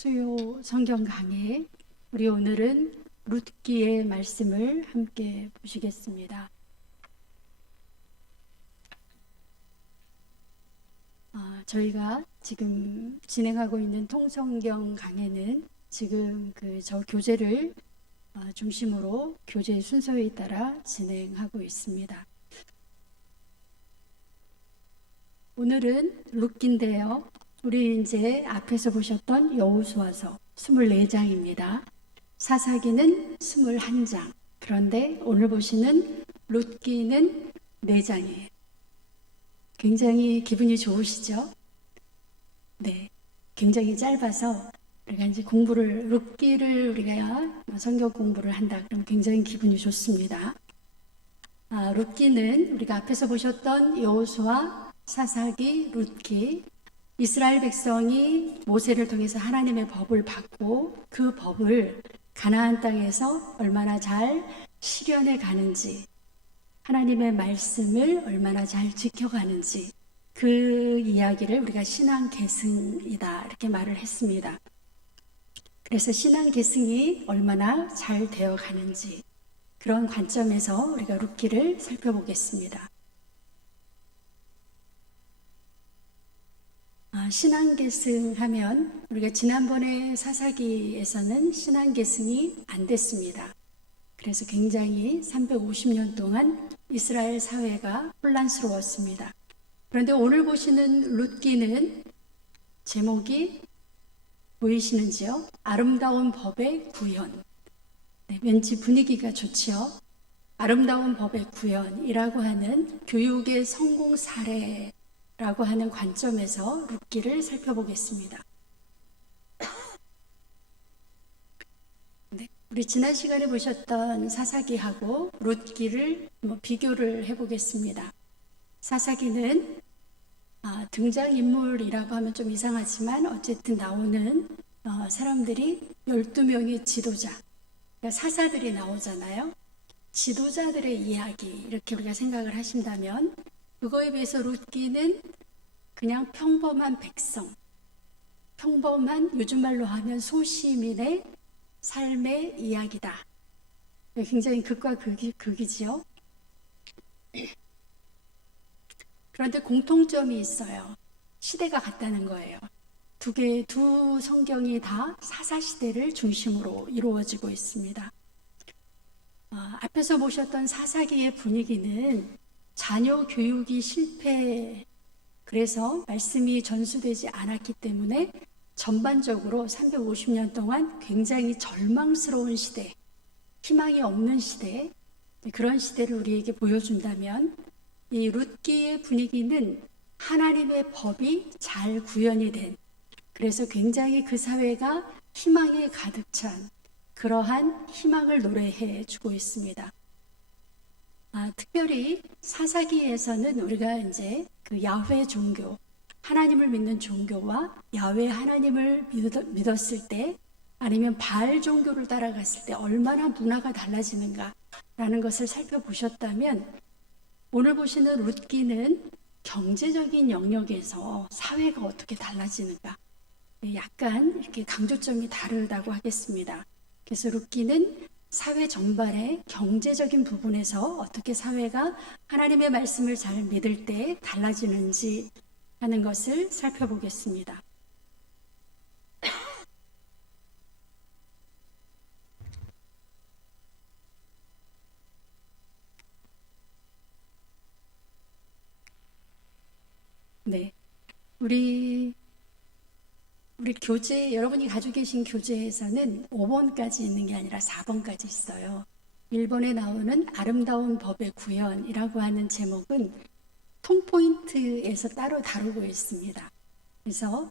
수요 성경 강해. 우리 오늘은 룻기의 말씀을 함께 보시겠습니다. 저희가 지금 진행하고 있는 통성경 강해는 지금 저 교재를 중심으로 교재 순서에 따라 진행하고 있습니다. 오늘은 룻기인데요. 우리 이제 앞에서 보셨던 여호수아서 24장입니다. 사사기는 21장. 그런데 오늘 보시는 룻기는 4장이에요. 굉장히 기분이 좋으시죠? 네. 굉장히 짧아서 우리가 이제 룻기를 우리가 성경 공부를 한다. 그럼 굉장히 기분이 좋습니다. 룻기는 우리가 앞에서 보셨던 여호수아, 사사기, 룻기, 이스라엘 백성이 모세를 통해서 하나님의 법을 받고 그 법을 가나안 땅에서 얼마나 잘 실현해 가는지, 하나님의 말씀을 얼마나 잘 지켜가는지, 그 이야기를 우리가 신앙 계승이다 이렇게 말을 했습니다. 그래서 신앙 계승이 얼마나 잘 되어 가는지 그런 관점에서 우리가 룻기를 살펴보겠습니다. 신앙계승 하면 우리가 지난번에 사사기에서는 신앙계승이 안 됐습니다. 그래서 굉장히 350년 동안 이스라엘 사회가 혼란스러웠습니다. 그런데 오늘 보시는 룻기는 제목이 보이시는지요? 아름다운 법의 구현. 네, 왠지 분위기가 좋지요? 아름다운 법의 구현이라고 하는 교육의 성공 사례 라고 하는 관점에서 룻기를 살펴보겠습니다. 네, 우리 지난 시간에 보셨던 사사기하고 룻기를 비교를 해보겠습니다. 사사기는 등장인물이라고 하면 좀 이상하지만 어쨌든 나오는 사람들이 12명의 지도자, 그러니까 사사들이 나오잖아요. 지도자들의 이야기 이렇게 우리가 생각을 하신다면 그거에 비해서 룻기는 그냥 평범한 백성, 평범한 요즘 말로 하면 소시민의 삶의 이야기다. 굉장히 극과 극이지요. 그런데 공통점이 있어요. 시대가 같다는 거예요. 두 성경이 다 사사시대를 중심으로 이루어지고 있습니다. 앞에서 보셨던 사사기의 분위기는 자녀 교육이 실패, 그래서 말씀이 전수되지 않았기 때문에 전반적으로 350년 동안 굉장히 절망스러운 시대, 희망이 없는 시대, 그런 시대를 우리에게 보여준다면 이 룻기의 분위기는 하나님의 법이 잘 구현이 된, 그래서 굉장히 그 사회가 희망에 가득 찬 그러한 희망을 노래해 주고 있습니다. 특별히 사사기에서는 우리가 이제 그 야훼 종교, 하나님을 믿는 종교와 야훼 하나님을 믿었을 때 아니면 바알 종교를 따라갔을 때 얼마나 문화가 달라지는가라는 것을 살펴보셨다면 오늘 보시는 룻기는 경제적인 영역에서 사회가 어떻게 달라지는가 약간 이렇게 강조점이 다르다고 하겠습니다. 그래서 룻기는 사회 전반의 경제적인 부분에서 어떻게 사회가 하나님의 말씀을 잘 믿을 때 달라지는지 하는 것을 살펴보겠습니다. 네, 우리 교재, 여러분이 가지고 계신 교재에서는 5번까지 있는 게 아니라 4번까지 있어요. 1번에 나오는 아름다운 법의 구현이라고 하는 제목은 통포인트에서 따로 다루고 있습니다. 그래서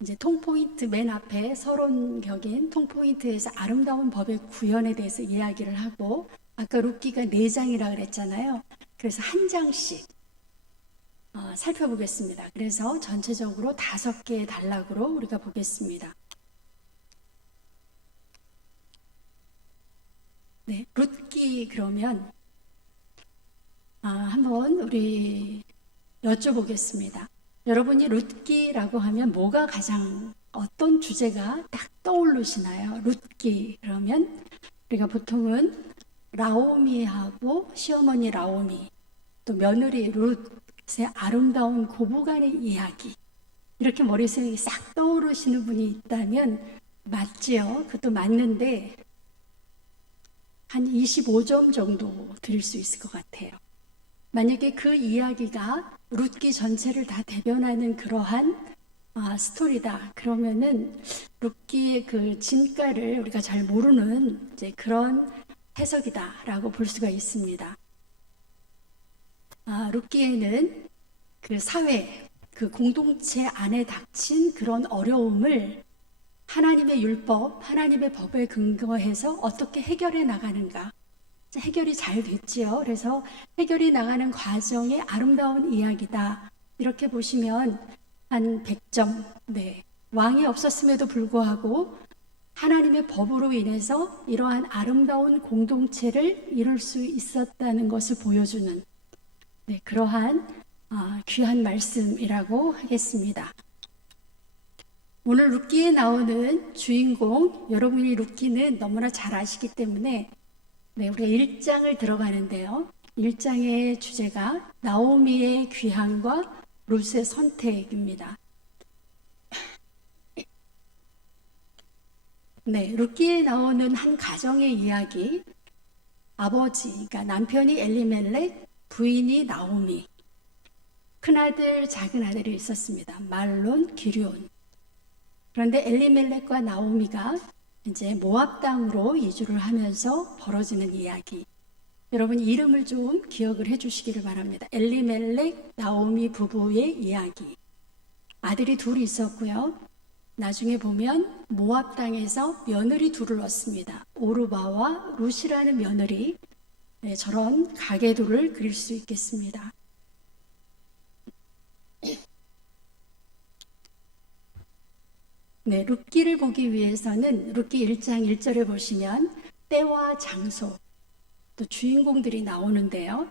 이제 통포인트 맨 앞에 서론격인 통포인트에서 아름다운 법의 구현에 대해서 이야기를 하고 아까 룻기가 4장이라 그랬잖아요. 그래서 한 장씩 살펴보겠습니다. 그래서 전체적으로 5개의 단락으로 우리가 보겠습니다. 네, 룻기 그러면 한번 우리 여쭤보겠습니다. 여러분이 룻기라고 하면 뭐가 가장 어떤 주제가 딱 떠오르시나요? 룻기 그러면 우리가 보통은 라오미하고 시어머니 라오미, 또 며느리 룻의 아름다운 고부간의 이야기, 이렇게 머릿속에 싹 떠오르시는 분이 있다면 맞지요? 그것도 맞는데 한 25점 정도 드릴 수 있을 것 같아요. 만약에 그 이야기가 룻기 전체를 다 대변하는 그러한 스토리다. 그러면은 룻기의 그 진가를 우리가 잘 모르는 이제 그런 해석이다라고 볼 수가 있습니다. 룻기에는 그 사회, 그 공동체 안에 닥친 그런 어려움을 하나님의 율법, 하나님의 법에 근거해서 어떻게 해결해 나가는가. 해결이 잘 됐지요. 그래서 해결이 나가는 과정의 아름다운 이야기다. 이렇게 보시면 한 100점. 네. 왕이 없었음에도 불구하고 하나님의 법으로 인해서 이러한 아름다운 공동체를 이룰 수 있었다는 것을 보여주는 그러한 귀한 말씀이라고 하겠습니다. 오늘 룻기에 나오는 주인공, 여러분이 룻기는 너무나 잘 아시기 때문에 우리가 1장을 들어가는데요. 1장의 주제가 나오미의 귀함과 룻의 선택입니다. 룻기에 나오는 한 가정의 이야기, 아버지, 그러니까 남편이 엘리멜렉, 부인이 나오미, 큰아들, 작은아들이 있었습니다. 말론, 기럧온. 그런데 엘리멜렉과 나오미가 이제 모압 땅으로 이주를 하면서 벌어지는 이야기. 여러분 이름을 좀 기억을 해 주시기를 바랍니다. 엘리멜렉, 나오미 부부의 이야기. 아들이 둘이 있었고요. 나중에 보면 모압 땅에서 며느리 둘을 얻습니다. 오르바와 룻이라는 며느리. 저런 가계도를 그릴 수 있겠습니다. 룻기를 보기 위해서는 룻기 1장 1절에 보시면 때와 장소, 또 주인공들이 나오는데요.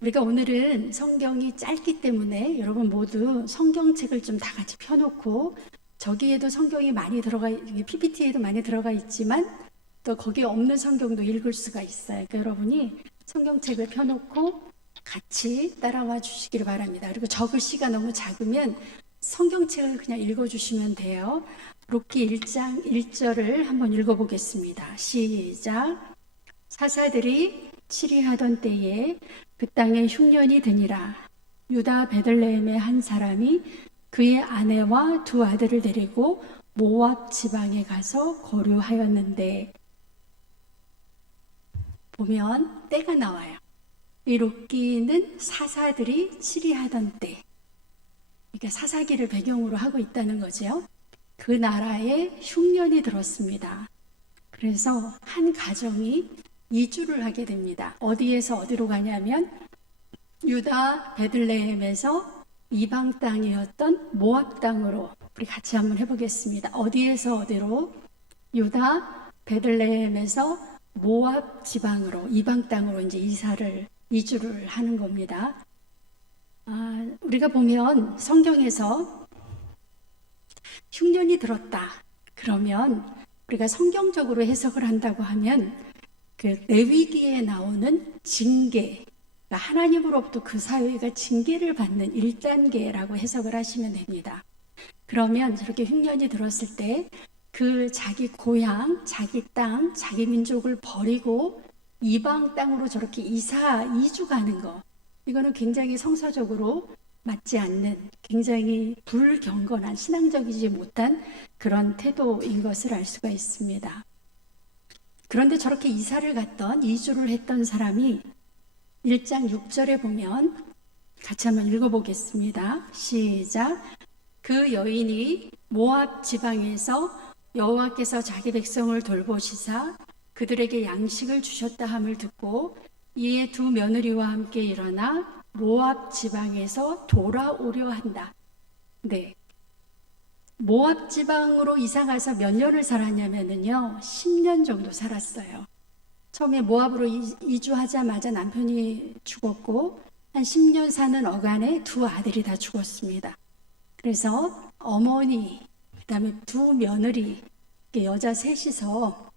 우리가 오늘은 성경이 짧기 때문에 여러분 모두 성경책을 좀 다 같이 펴놓고 저기에도 성경이 많이 들어가, PPT에도 많이 들어가 있지만 또 거기에 없는 성경도 읽을 수가 있어요. 그러니까 여러분이 성경책을 펴놓고 같이 따라와 주시기를 바랍니다. 그리고 적을 시가 너무 작으면 성경책을 그냥 읽어주시면 돼요. 룻기 1장 1절을 한번 읽어보겠습니다. 시작. 사사들이 치리하던 때에 그 땅에 흉년이 드니라. 유다 베들레헴의 한 사람이 그의 아내와 두 아들을 데리고 모압 지방에 가서 거류하였는데, 보면 때가 나와요. 이 룻기는 사사들이 치리하던 때, 그러니까 사사기를 배경으로 하고 있다는 거죠. 그 나라에 흉년이 들었습니다. 그래서 한 가정이 이주를 하게 됩니다. 어디에서 어디로 가냐면 유다 베들레헴에서 이방 땅이었던 모압 땅으로, 우리 같이 한번 해보겠습니다. 어디에서 어디로? 유다 베들레헴에서 모압 지방으로, 이방 땅으로 이제 이주를 하는 겁니다. 우리가 보면 성경에서 흉년이 들었다. 그러면 우리가 성경적으로 해석을 한다고 하면 그 레위기에 나오는 징계, 그러니까 하나님으로부터 그 사회가 징계를 받는 1단계라고 해석을 하시면 됩니다. 그러면 저렇게 흉년이 들었을 때 그 자기 고향, 자기 땅, 자기 민족을 버리고 이방 땅으로 저렇게 이주 가는 거, 이거는 굉장히 성서적으로 맞지 않는, 굉장히 불경건한, 신앙적이지 못한 그런 태도인 것을 알 수가 있습니다. 그런데 저렇게 이주를 했던 사람이 1장 6절에 보면 같이 한번 읽어보겠습니다. 시작. 그 여인이 모압 지방에서 여호와께서 자기 백성을 돌보시사 그들에게 양식을 주셨다 함을 듣고 이에 두 며느리와 함께 일어나 모압 지방에서 돌아오려 한다. 모압 지방으로 이사가서 몇 년을 살았냐면요, 10년 정도 살았어요. 처음에 모압으로 이주하자마자 남편이 죽었고 한 10년 사는 어간에 두 아들이 다 죽었습니다. 그래서 어머니, 그 그다음에 두 며느리, 여자 셋이서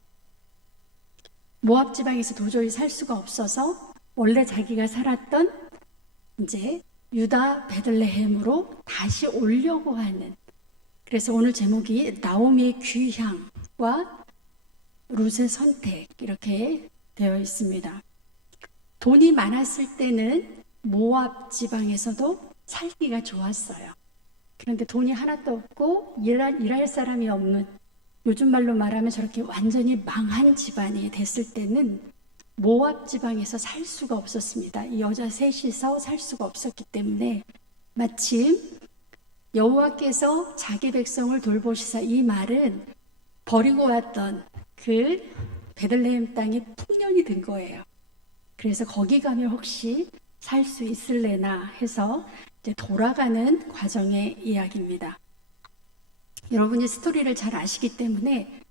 모압 지방에서 도저히 살 수가 없어서 원래 자기가 살았던 이제 유다 베들레헴으로 다시 오려고 하는, 그래서 오늘 제목이 나오미의 귀향과 룻의 선택 이렇게 되어 있습니다. 돈이 많았을 때는 모압 지방에서도 살기가 좋았어요. 그런데 돈이 하나도 없고 일할 사람이 없는, 요즘 말로 말하면 저렇게 완전히 망한 집안이 됐을 때는 모압 지방에서 살 수가 없었습니다. 이 여자 셋이서 살 수가 없었기 때문에 마침 여호와께서 자기 백성을 돌보시사, 이 말은 버리고 왔던 그 베들레헴 땅에 풍년이 든 거예요. 그래서 거기 가면 혹시 살 수 있을래나 해서 이제 돌아가는 과정의 이야기입니다. 여러분이 스토리를 잘 아시기 때문에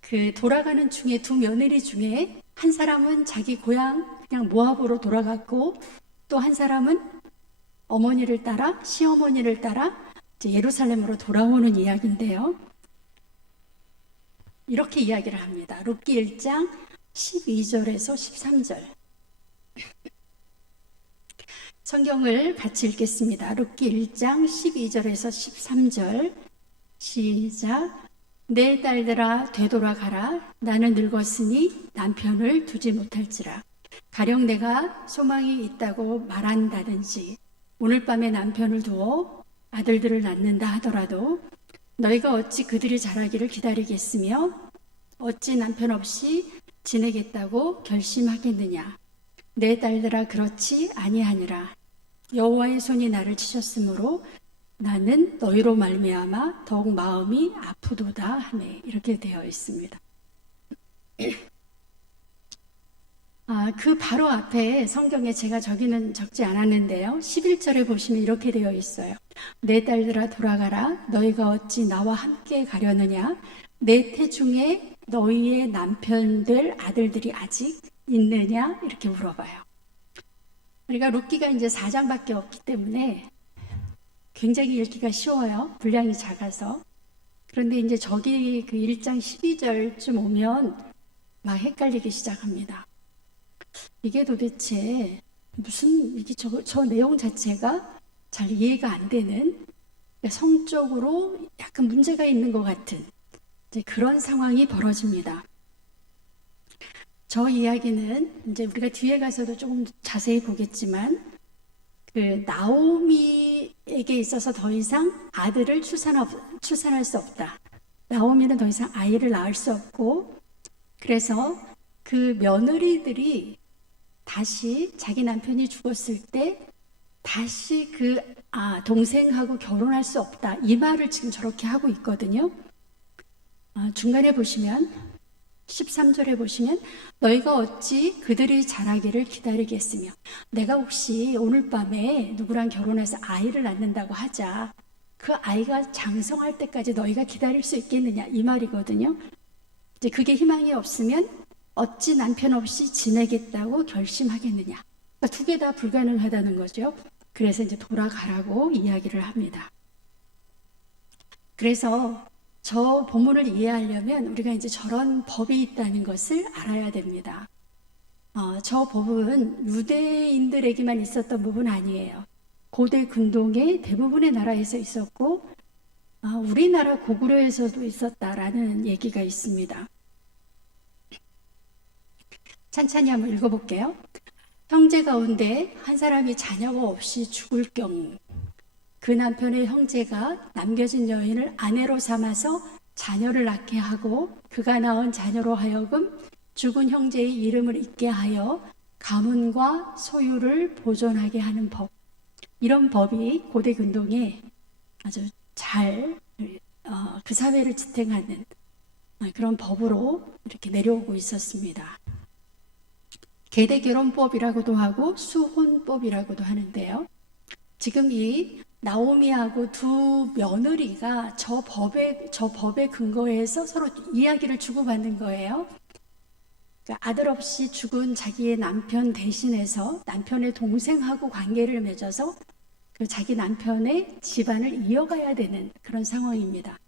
그 돌아가는 중에 두 며느리 중에 한 사람은 자기 고향 그냥 모압으로 돌아갔고, 또 한 사람은 어머니를 따라, 시어머니를 따라 이제 예루살렘으로 돌아오는 이야기인데요. 이렇게 이야기를 합니다. 룻기 1장 12절에서 13절. 성경을 같이 읽겠습니다. 룻기 1장 12절에서 13절. 시작. 내 딸들아 되돌아가라. 나는 늙었으니 남편을 두지 못할지라. 가령 내가 소망이 있다고 말한다든지 오늘 밤에 남편을 두어 아들들을 낳는다 하더라도 너희가 어찌 그들이 자라기를 기다리겠으며 어찌 남편 없이 지내겠다고 결심하겠느냐. 내 딸들아 그렇지 아니하니라. 여호와의 손이 나를 치셨으므로 나는 너희로 말미암아 더욱 마음이 아프도다 하네. 이렇게 되어 있습니다. 그 바로 앞에 성경에 제가 저기는 적지 않았는데요. 11절에 보시면 이렇게 되어 있어요. 내 딸들아 돌아가라. 너희가 어찌 나와 함께 가려느냐. 내 태중에 너희의 남편들 아들들이 아직 있느냐. 이렇게 물어봐요. 우리가 룻기가 이제 4장밖에 없기 때문에 굉장히 읽기가 쉬워요. 분량이 작아서. 그런데 이제 저기 그 1장 12절쯤 오면 막 헷갈리기 시작합니다. 이게 도대체 무슨, 이게 저 내용 자체가 잘 이해가 안 되는, 성적으로 약간 문제가 있는 것 같은 이제 그런 상황이 벌어집니다. 저 이야기는 이제 우리가 뒤에 가서도 조금 자세히 보겠지만, 그 나오미에게 있어서 더 이상 아들을 출산할 수 없다. 나오미는 더 이상 아이를 낳을 수 없고, 그래서 그 며느리들이 다시 자기 남편이 죽었을 때 다시 그 동생하고 결혼할 수 없다. 이 말을 지금 저렇게 하고 있거든요. 중간에 보시면 13절에 보시면 너희가 어찌 그들이 자라기를 기다리겠으며, 내가 혹시 오늘 밤에 누구랑 결혼해서 아이를 낳는다고 하자. 그 아이가 장성할 때까지 너희가 기다릴 수 있겠느냐. 이 말이거든요. 이제 그게 희망이 없으면 어찌 남편 없이 지내겠다고 결심하겠느냐. 그러니까 두 개 다 불가능하다는 거죠. 그래서 이제 돌아가라고 이야기를 합니다. 그래서 저 본문을 이해하려면 우리가 이제 저런 법이 있다는 것을 알아야 됩니다. 저 법은 유대인들에게만 있었던 법은 아니에요. 고대 근동의 대부분의 나라에서 있었고, 우리나라 고구려에서도 있었다라는 얘기가 있습니다. 찬찬히 한번 읽어볼게요. 형제 가운데 한 사람이 자녀가 없이 죽을 경우 그 남편의 형제가 남겨진 여인을 아내로 삼아서 자녀를 낳게 하고 그가 낳은 자녀로 하여금 죽은 형제의 이름을 잊게 하여 가문과 소유를 보존하게 하는 법. 이런 법이 고대 근동에 아주 잘 그 사회를 지탱하는 그런 법으로 이렇게 내려오고 있었습니다. 계대결혼법이라고도 하고 수혼법이라고도 하는데요. 지금 이 나오미하고 두 며느리가 저 법에 근거해서 서로 이야기를 주고받는 거예요. 그러니까 아들 없이 죽은 자기의 남편 대신해서 남편의 동생하고 관계를 맺어서 그 자기 남편의 집안을 이어가야 되는 그런 상황입니다.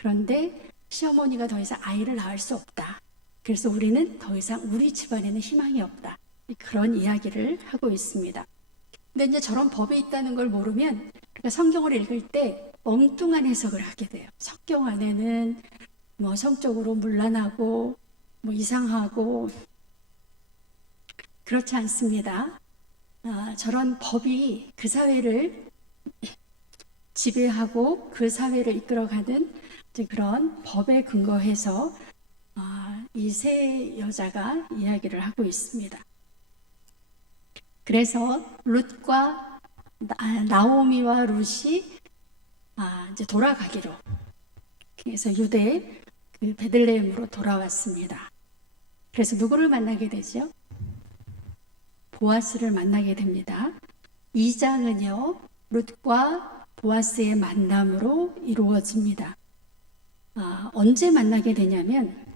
그런데 시어머니가 더 이상 아이를 낳을 수 없다. 그래서 우리는 더 이상 우리 집안에는 희망이 없다. 그런 이야기를 하고 있습니다. 근데 이제 저런 법이 있다는 걸 모르면 그러니까 성경을 읽을 때 엉뚱한 해석을 하게 돼요. 성경 안에는 뭐 성적으로 문란하고 뭐 이상하고 그렇지 않습니다. 저런 법이 그 사회를 지배하고 그 사회를 이끌어가는 그런 법에 근거해서 이 세 여자가 이야기를 하고 있습니다. 그래서 룻과 나오미와 룻이 이제 돌아가기로, 그래서 유대 그 베들레헴으로 돌아왔습니다. 그래서 누구를 만나게 되죠? 보아스를 만나게 됩니다. 2장은요 룻과 보아스의 만남으로 이루어집니다. 언제 만나게 되냐면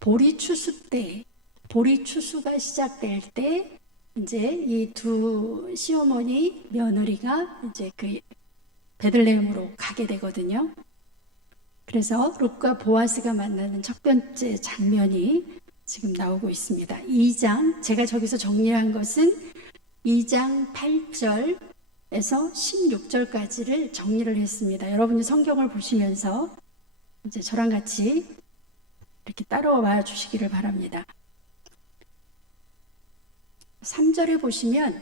보리 추수 때, 보리 추수가 시작될 때 이제 이 두 시어머니 며느리가 이제 그 베들레헴으로 가게 되거든요. 그래서 룻과 보아스가 만나는 첫 번째 장면이 지금 나오고 있습니다. 2장, 제가 저기서 정리한 것은 2장 8절에서 16절까지를 정리를 했습니다. 여러분이 성경을 보시면서 이제 저랑 같이 이렇게 따라와 주시기를 바랍니다. 3절에 보시면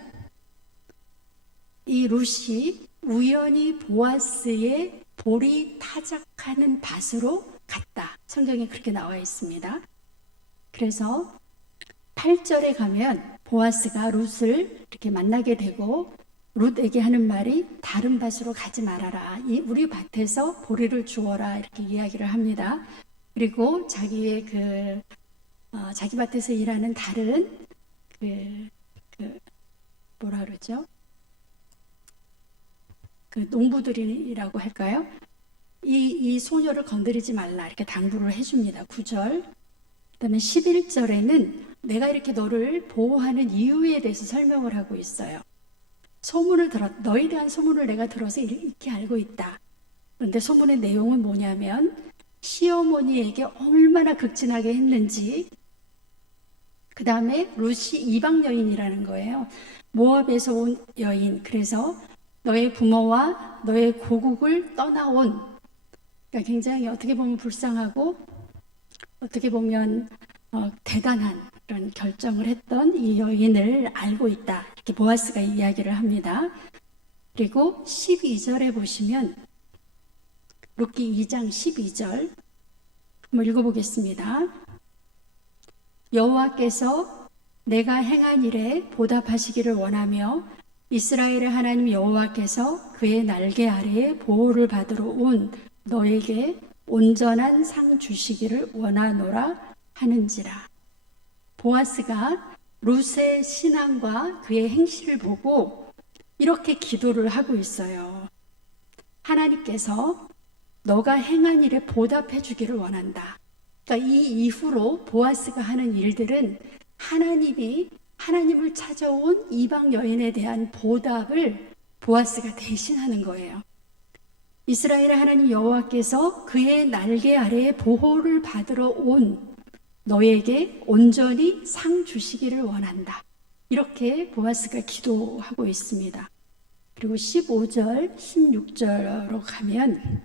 이 룻이 우연히 보아스의 보리 타작하는 밭으로 갔다. 성경에 그렇게 나와 있습니다. 그래서 8절에 가면 보아스가 룻을 이렇게 만나게 되고 룻에게 하는 말이 다른 밭으로 가지 말아라. 우리 밭에서 보리를 주어라. 이렇게 이야기를 합니다. 그리고 자기의 자기 밭에서 일하는 다른 뭐라 그러죠? 그 농부들이라고 할까요? 이 소녀를 건드리지 말라. 이렇게 당부를 해줍니다. 9절. 그다음에 11절에는 내가 이렇게 너를 보호하는 이유에 대해서 설명을 하고 있어요. 너에 대한 소문을 내가 들어서 이렇게 알고 있다. 그런데 소문의 내용은 뭐냐면 시어머니에게 얼마나 극진하게 했는지, 그 다음에 룻이 이방 여인이라는 거예요. 모압에서 온 여인. 그래서 너의 부모와 너의 고국을 떠나온, 그러니까 굉장히 어떻게 보면 불쌍하고 어떻게 보면 대단한 그런 결정을 했던 이 여인을 알고 있다. 이렇게 보아스가 이야기를 합니다. 그리고 12절에 보시면 룻기 2장 12절 한번 읽어보겠습니다. 여호와께서 내가 행한 일에 보답하시기를 원하며 이스라엘의 하나님 여호와께서 그의 날개 아래에 보호를 받으러 온 너에게 온전한 상 주시기를 원하노라 하는지라. 보아스가 룻의 신앙과 그의 행실을 보고 이렇게 기도를 하고 있어요. 하나님께서 너가 행한 일에 보답해 주기를 원한다. 그러니까 이 이후로 보아스가 하는 일들은 하나님을 찾아온 이방 여인에 대한 보답을 보아스가 대신하는 거예요. 이스라엘의 하나님 여호와께서 그의 날개 아래에 보호를 받으러 온 너에게 온전히 상 주시기를 원한다. 이렇게 보아스가 기도하고 있습니다. 그리고 15절, 16절로 가면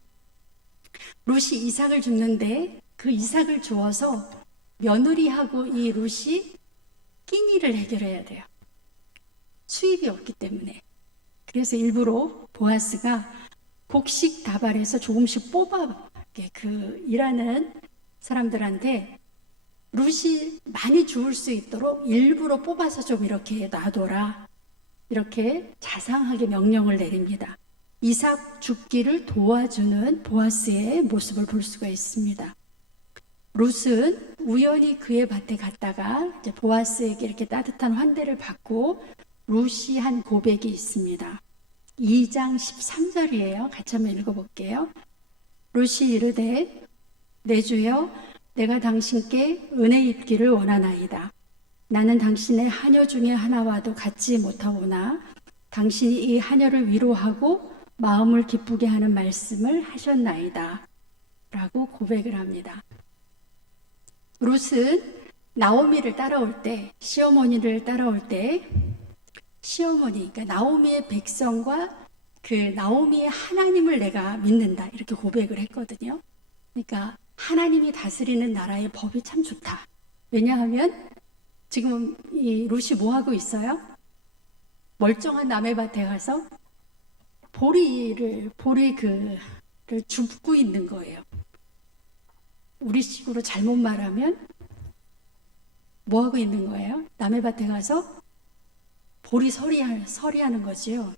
룻이 이삭을 줍는데 그 이삭을 주어서 며느리하고 이 룻이 끼니를 해결해야 돼요. 수입이 없기 때문에. 그래서 일부러 보아스가 곡식 다발에서 조금씩 뽑아 일하는 사람들한테 룻이 많이 주울 수 있도록 일부러 뽑아서 좀 이렇게 놔둬라. 이렇게 자상하게 명령을 내립니다. 이삭 죽기를 도와주는 보아스의 모습을 볼 수가 있습니다. 룻은 우연히 그의 밭에 갔다가 이제 보아스에게 이렇게 따뜻한 환대를 받고 룻이 한 고백이 있습니다. 2장 13절이에요. 같이 한번 읽어볼게요. 룻이 이르되 내 주여 내가 당신께 은혜 입기를 원하나이다. 나는 당신의 하녀 중에 하나와도 같지 못하오나 당신이 이 하녀를 위로하고 마음을 기쁘게 하는 말씀을 하셨나이다. 라고 고백을 합니다. 룻은 나오미를 따라올 때, 시어머니를 따라올 때, 시어머니, 그러니까 나오미의 백성과 그 나오미의 하나님을 내가 믿는다. 이렇게 고백을 했거든요. 그러니까 하나님이 다스리는 나라의 법이 참 좋다. 왜냐하면 지금 이 룻이 뭐 하고 있어요? 멀쩡한 남의 밭에 가서 보리를 줍고 있는 거예요. 우리식으로 잘못 말하면 뭐 하고 있는 거예요? 남의 밭에 가서 보리 서리하는 거지요.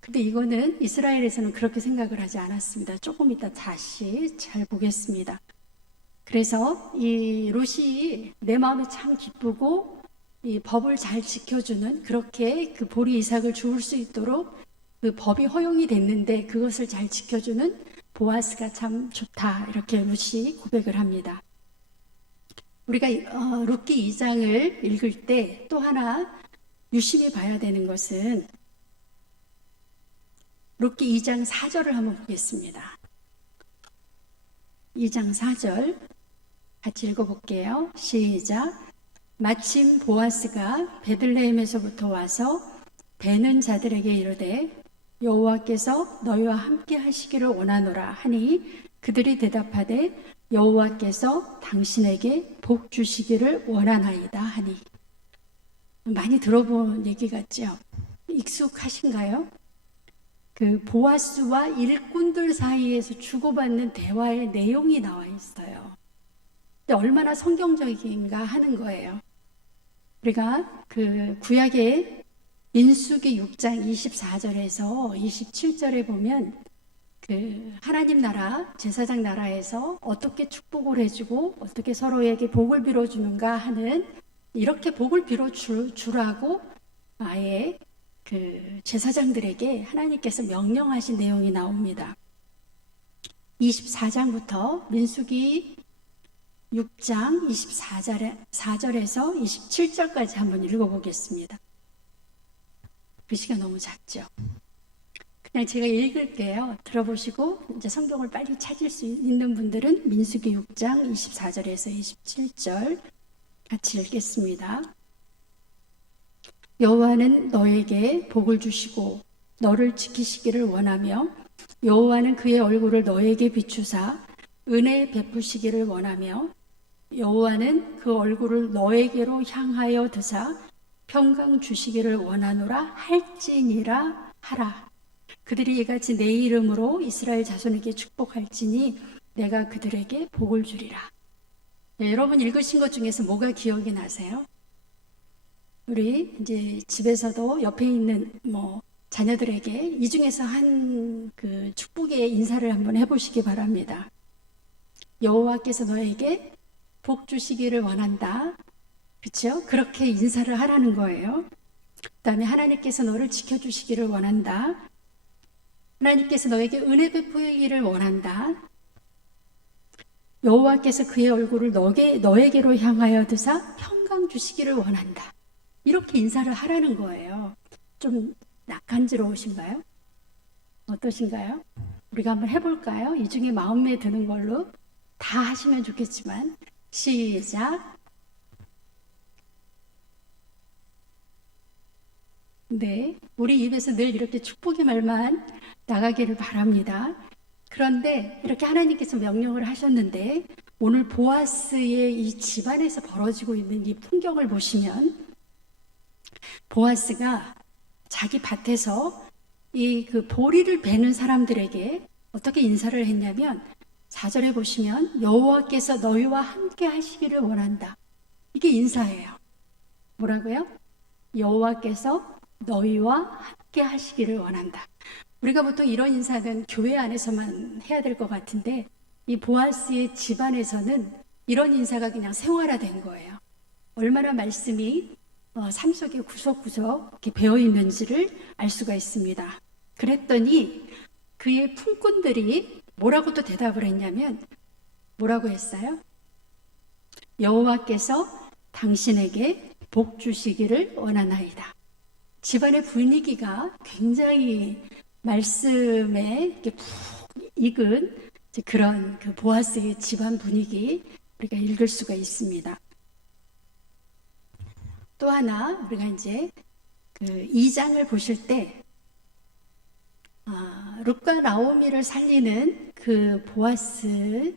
근데 이거는 이스라엘에서는 그렇게 생각을 하지 않았습니다. 조금 이따 다시 잘 보겠습니다. 그래서 이 롯이 내 마음에 참 기쁘고 이 법을 잘 지켜주는, 그렇게 그 보리 이삭을 주울 수 있도록 그 법이 허용이 됐는데 그것을 잘 지켜주는 보아스가 참 좋다. 이렇게 롯이 고백을 합니다. 우리가 룻기 2장을 읽을 때 또 하나 유심히 봐야 되는 것은 룻기 2장 4절을 한번 보겠습니다. 2장 4절 같이 읽어볼게요. 시작. 마침 보아스가 베들레헴에서부터 와서 베는 자들에게 이르되 여호와께서 너희와 함께 하시기를 원하노라 하니 그들이 대답하되 여호와께서 당신에게 복 주시기를 원하나이다 하니. 많이 들어본 얘기 같죠? 익숙하신가요? 그 보아스와 일꾼들 사이에서 주고받는 대화의 내용이 나와 있어요. 근데 얼마나 성경적인가 하는 거예요. 우리가 그 구약의 민수기 6장 24절에서 27절에 보면 그 하나님 나라, 제사장 나라에서 어떻게 축복을 해주고 어떻게 서로에게 복을 빌어주는가 하는, 이렇게 복을 빌어주라고 아예 그 제사장들에게 하나님께서 명령하신 내용이 나옵니다. 24장부터 민수기 6장 24절에서 27절까지 한번 읽어보겠습니다. 글씨가 너무 작죠? 그냥 제가 읽을게요. 들어보시고 이제 성경을 빨리 찾을 수 있는 분들은 민수기 6장 24절에서 27절 같이 읽겠습니다. 여호와는 너에게 복을 주시고 너를 지키시기를 원하며 여호와는 그의 얼굴을 너에게 비추사 은혜 베푸시기를 원하며 여호와는 그 얼굴을 너에게로 향하여 드사 평강 주시기를 원하노라 할지니라 하라. 그들이 이같이 내 이름으로 이스라엘 자손에게 축복할지니 내가 그들에게 복을 주리라. 네, 여러분 읽으신 것 중에서 뭐가 기억이 나세요? 우리 이제 집에서도 옆에 있는 자녀들에게 이 중에서 한 그 축복의 인사를 한번 해보시기 바랍니다. 여호와께서 너에게 복 주시기를 원한다. 그렇죠? 그렇게 인사를 하라는 거예요. 그다음에 하나님께서 너를 지켜주시기를 원한다. 하나님께서 너에게 은혜 베푸기를 원한다. 여호와께서 그의 얼굴을 너에게로 향하여 드사 평강 주시기를 원한다. 이렇게 인사를 하라는 거예요. 좀 낯간지러우신가요? 어떠신가요? 우리가 한번 해볼까요? 이 중에 마음에 드는 걸로 다 하시면 좋겠지만 시작. 네, 우리 입에서 늘 이렇게 축복의 말만 나가기를 바랍니다. 그런데 이렇게 하나님께서 명령을 하셨는데 오늘 보아스의 이 집안에서 벌어지고 있는 이 풍경을 보시면 보아스가 자기 밭에서 이 그 보리를 베는 사람들에게 어떻게 인사를 했냐면 4절에 보시면 여호와께서 너희와 함께 하시기를 원한다. 이게 인사예요. 뭐라고요? 여호와께서 너희와 함께 하시기를 원한다. 우리가 보통 이런 인사는 교회 안에서만 해야 될 것 같은데 이 보아스의 집안에서는 이런 인사가 그냥 생활화된 거예요. 얼마나 말씀이 삶 속에 구석구석 이렇게 배어 있는지를 알 수가 있습니다. 그랬더니 그의 품꾼들이 뭐라고 또 대답을 했냐면 뭐라고 했어요? 여호와께서 당신에게 복 주시기를 원하나이다. 집안의 분위기가 굉장히 말씀에 이렇게 푹 익은 그런 그 보아스의 집안 분위기 우리가 읽을 수가 있습니다. 또 하나 우리가 이제 그 2장을 보실 때 룻과 나오미를 살리는 그 보아스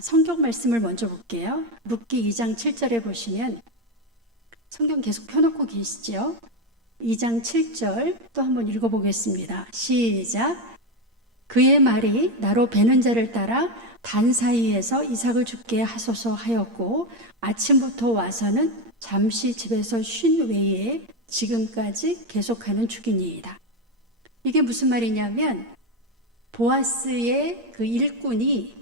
성경 말씀을 먼저 볼게요. 룻기 2장 7절에 보시면 성경 계속 펴놓고 계시죠? 2장 7절 또 한번 읽어보겠습니다. 시작. 그의 말이 나로 베는 자를 따라 단 사이에서 이삭을 죽게 하소서 하였고 아침부터 와서는 잠시 집에서 쉰 외에 지금까지 계속하는 죽이니이다. 이게 무슨 말이냐면 보아스의 그 일꾼이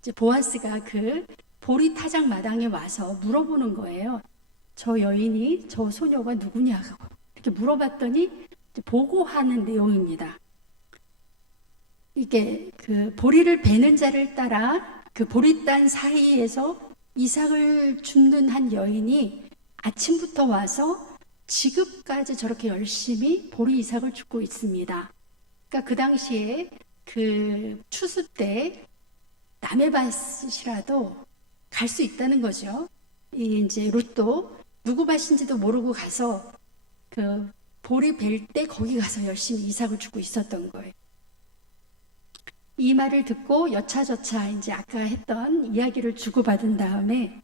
이제 보아스가 그 보리 타작 마당에 와서 물어보는 거예요. 저 여인이 저 소녀가 누구냐고 이렇게 물어봤더니 보고하는 내용입니다. 이게 그 보리를 베는 자를 따라 그 보리단 사이에서 이삭을 줍는 한 여인이 아침부터 와서 지금까지 저렇게 열심히 보리 이삭을 줍고 있습니다. 그러니까 그 당시에 그 추수 때 남의 밭이라도 갈 수 있다는 거죠. 이제 룻도 누구 밭인지도 모르고 가서 그 보리 벨 때 거기 가서 열심히 이삭을 주고 있었던 거예요. 이 말을 듣고 여차저차 이제 아까 했던 이야기를 주고받은 다음에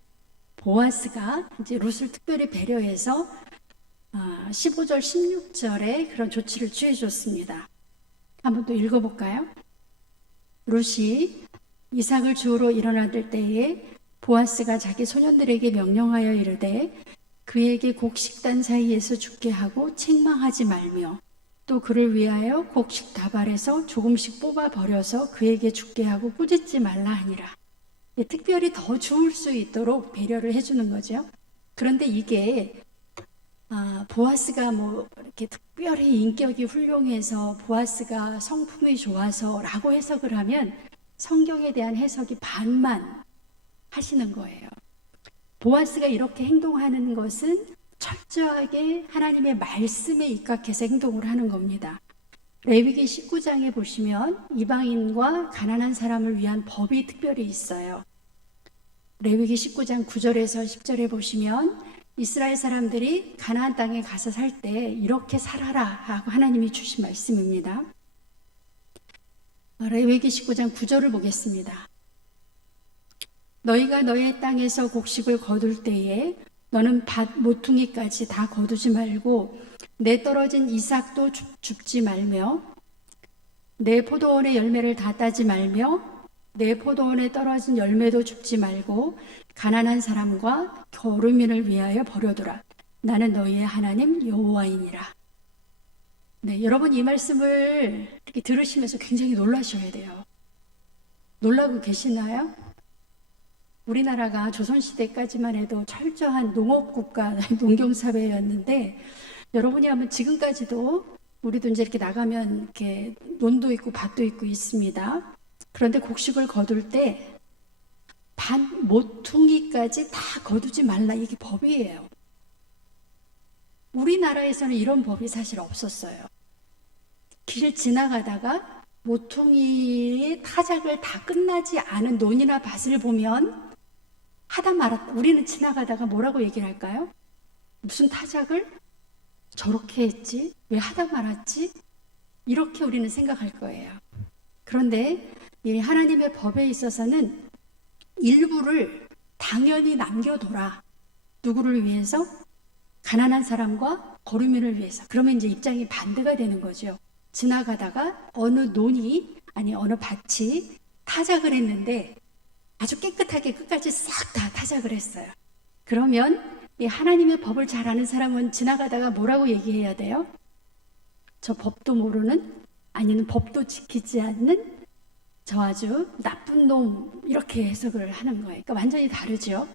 보아스가 이제 룻을 특별히 배려해서 15절, 16절에 그런 조치를 취해줬습니다. 한번 또 읽어볼까요? 룻이 이삭을 주우러 일어나들 때에 보아스가 자기 소년들에게 명령하여 이르되 그에게 곡식단 사이에서 죽게 하고 책망하지 말며 또 그를 위하여 곡식 다발에서 조금씩 뽑아 버려서 그에게 죽게 하고 꾸짖지 말라 하니라. 특별히 더 주울 수 있도록 배려를 해주는 거죠. 그런데 이게 보아스가 뭐 이렇게 특별히 인격이 훌륭해서 보아스가 성품이 좋아서 라고 해석을 하면 성경에 대한 해석이 반만 하시는 거예요. 보아스가 이렇게 행동하는 것은 철저하게 하나님의 말씀에 입각해서 행동을 하는 겁니다. 레위기 19장에 보시면 이방인과 가난한 사람을 위한 법이 특별히 있어요. 레위기 19장 9절에서 10절에 보시면 이스라엘 사람들이 가나안 땅에 가서 살 때 이렇게 살아라 하고 하나님이 주신 말씀입니다. 레위기 19장 9절을 보겠습니다. 너희가 너의 땅에서 곡식을 거둘 때에 너는 밭 모퉁이까지 다 거두지 말고 내 떨어진 이삭도 줍지 말며 내 포도원의 열매를 다 따지 말며 내 포도원에 떨어진 열매도 줍지 말고 가난한 사람과 거류민을 위하여 버려두라. 나는 너희의 하나님 여호와이니라. 네, 여러분 이 말씀을 이렇게 들으시면서 굉장히 놀라셔야 돼요. 놀라고 계시나요? 우리나라가 조선시대까지만 해도 철저한 농업국가, 농경사회였는데 여러분이 하면 지금까지도 우리도 이제 이렇게 나가면 이렇게 논도 있고 밭도 있고 있습니다. 그런데 곡식을 거둘 때 밭 모퉁이까지 다 거두지 말라. 이게 법이에요. 우리나라에서는 이런 법이 사실 없었어요. 길 지나가다가 모퉁이의 타작을 다 끝나지 않은 논이나 밭을 보면 하다 말았다. 우리는 지나가다가 뭐라고 얘기를 할까요? 무슨 타작을 저렇게 했지? 왜 하다 말았지? 이렇게 우리는 생각할 거예요. 그런데 이 하나님의 법에 있어서는 일부를 당연히 남겨둬라. 누구를 위해서? 가난한 사람과 거류민을 위해서. 그러면 이제 입장이 반대가 되는 거죠. 지나가다가 어느 논이 아니 어느 밭이 타작을 했는데 아주 깨끗하게 끝까지 싹 다 타작을 했어요. 그러면 이 하나님의 법을 잘 아는 사람은 지나가다가 뭐라고 얘기해야 돼요? 저 법도 모르는 아니면 법도 지키지 않는 저 아주 나쁜 놈 이렇게 해석을 하는 거예요. 그러니까 완전히 다르죠.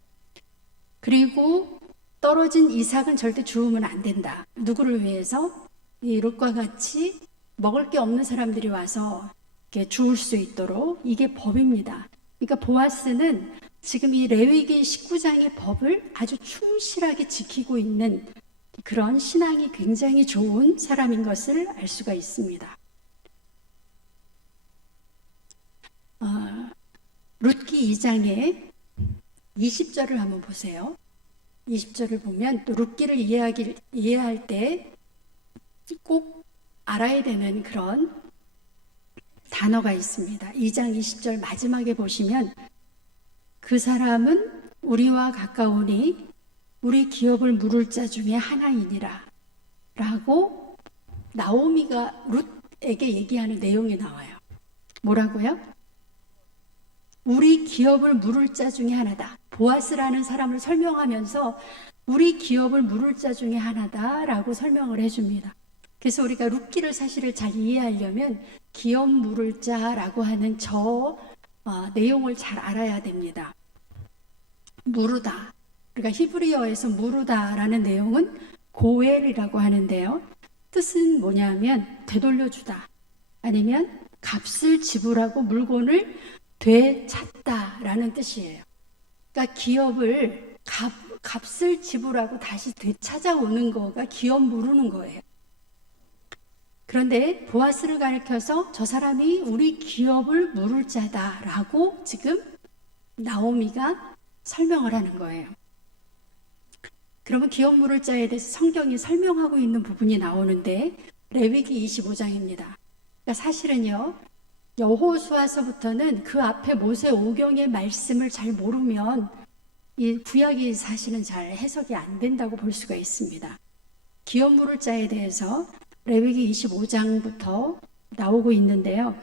그리고 떨어진 이삭은 절대 주우면 안 된다. 누구를 위해서? 이 룻과 같이 먹을 게 없는 사람들이 와서 이렇게 주울 수 있도록 이게 법입니다. 그러니까 보아스는 지금 이 레위기 19장의 법을 아주 충실하게 지키고 있는 그런 신앙이 굉장히 좋은 사람인 것을 알 수가 있습니다. 룻기 2장에 20절을 한번 보세요. 20절을 보면 또 룻기를 이해할 때 꼭 알아야 되는 그런 단어가 있습니다. 2장 20절 마지막에 보시면 그 사람은 우리와 가까우니 우리 기업을 물을 자 중에 하나이니라 라고 나오미가 룻에게 얘기하는 내용이 나와요. 뭐라고요? 우리 기업을 물을 자 중에 하나다. 보아스라는 사람을 설명하면서 우리 기업을 물을 자 중에 하나다 라고 설명을 해줍니다. 그래서 우리가 룻기를 사실을 잘 이해하려면 기업 물을 자라고 하는 내용을 잘 알아야 됩니다. 무르다. 우리가 히브리어에서 무르다라는 내용은 고엘이라고 하는데요. 뜻은 뭐냐면 되돌려주다. 아니면 값을 지불하고 물건을 되찾다라는 뜻이에요. 그러니까 기업을 값을 지불하고 다시 되찾아오는 거가 기업 물으는 거예요. 그런데 보아스를 가리켜서 저 사람이 우리 기업을 물을 자다라고 지금 나오미가 설명을 하는 거예요. 그러면 기업 물을 자에 대해서 성경이 설명하고 있는 부분이 나오는데 레위기 25장입니다. 그러니까 사실은요, 여호수아서부터는 그 앞에 모세 오경의 말씀을 잘 모르면 이 구약이 사실은 잘 해석이 안 된다고 볼 수가 있습니다. 기업 물을 자에 대해서 레위기 25장부터 나오고 있는데요.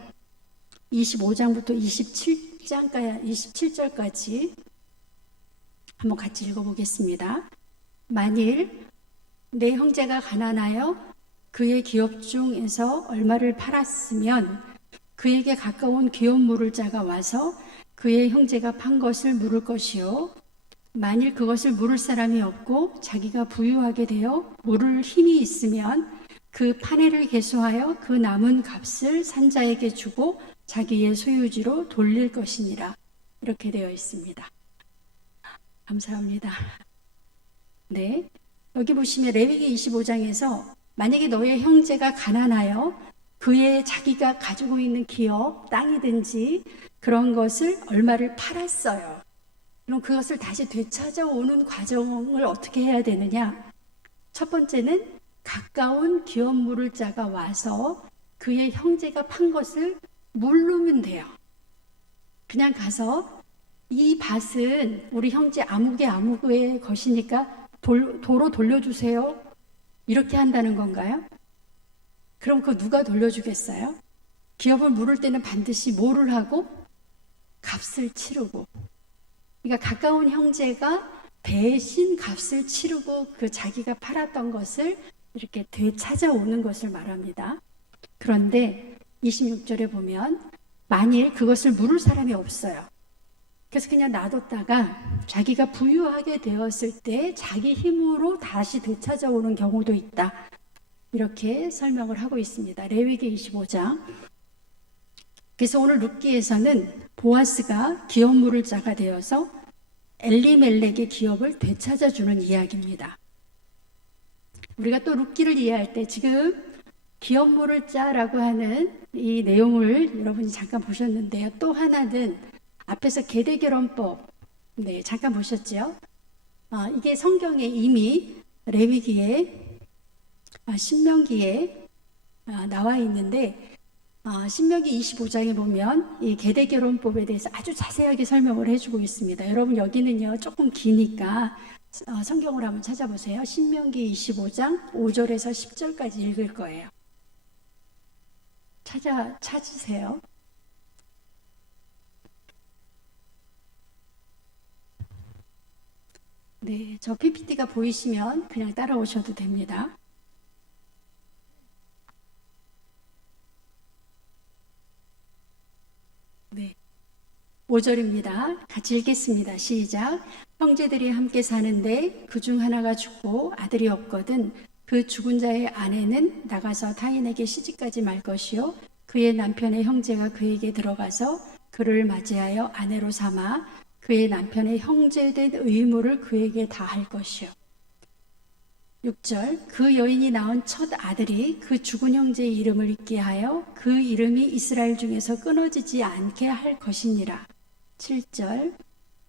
25장부터 27절까지 한번 같이 읽어보겠습니다. 만일 내 형제가 가난하여 그의 기업 중에서 얼마를 팔았으면 그에게 가까운 기업 물을 자가 와서 그의 형제가 판 것을 물을 것이요. 만일 그것을 물을 사람이 없고 자기가 부유하게 되어 물을 힘이 있으면 그 판회를 계수하여 그 남은 값을 산자에게 주고 자기의 소유지로 돌릴 것이니라. 이렇게 되어 있습니다. 감사합니다. 네, 여기 보시면 레위기 25장에서 만약에 너의 형제가 가난하여 그의 자기가 가지고 있는 기업, 땅이든지 그런 것을 얼마를 팔았어요. 그럼 그것을 다시 되찾아오는 과정을 어떻게 해야 되느냐? 첫 번째는 가까운 기업 물을 자가 와서 그의 형제가 판 것을 물르면 돼요. 그냥 가서 이 밭은 우리 형제 아무개의 것이니까 도로 돌려주세요. 이렇게 한다는 건가요? 그럼 그거 누가 돌려주겠어요? 기업을 물을 때는 반드시 뭐를 하고? 값을 치르고. 그러니까 가까운 형제가 대신 값을 치르고 그 자기가 팔았던 것을 이렇게 되찾아오는 것을 말합니다. 그런데 26절에 보면 만일 그것을 물을 사람이 없어요. 그래서 그냥 놔뒀다가 자기가 부유하게 되었을 때 자기 힘으로 다시 되찾아오는 경우도 있다. 이렇게 설명을 하고 있습니다. 레위기 25장. 그래서 오늘 룻기에서는 보아스가 기업 물을 자가 되어서 엘리멜렉의 기업을 되찾아주는 이야기입니다. 우리가 또 룻기를 이해할 때 지금 기업 물을 자라고 하는 이 내용을 여러분이 잠깐 보셨는데요. 또 하나는 앞에서 계대결혼법, 네, 잠깐 보셨죠? 이게 성경에 이미 레위기에, 신명기에 나와 있는데 신명기 25장에 보면 이 계대결혼법에 대해서 아주 자세하게 설명을 해주고 있습니다. 여러분 여기는요 조금 기니까 성경을 한번 찾아보세요. 신명기 25장 5절에서 10절까지 읽을 거예요. 찾으세요. 네, 저 PPT가 보이시면 그냥 따라오셔도 됩니다. 네, 5절입니다. 같이 읽겠습니다. 시작. 형제들이 함께 사는데 그중 하나가 죽고 아들이 없거든 그 죽은 자의 아내는 나가서 타인에게 시집가지 말 것이요 그의 남편의 형제가 그에게 들어가서 그를 맞이하여 아내로 삼아 그의 남편의 형제된 의무를 그에게 다할 것이요. 6절. 그 여인이 낳은 첫 아들이 그 죽은 형제의 이름을 잊게 하여 그 이름이 이스라엘 중에서 끊어지지 않게 할 것이니라. 7절.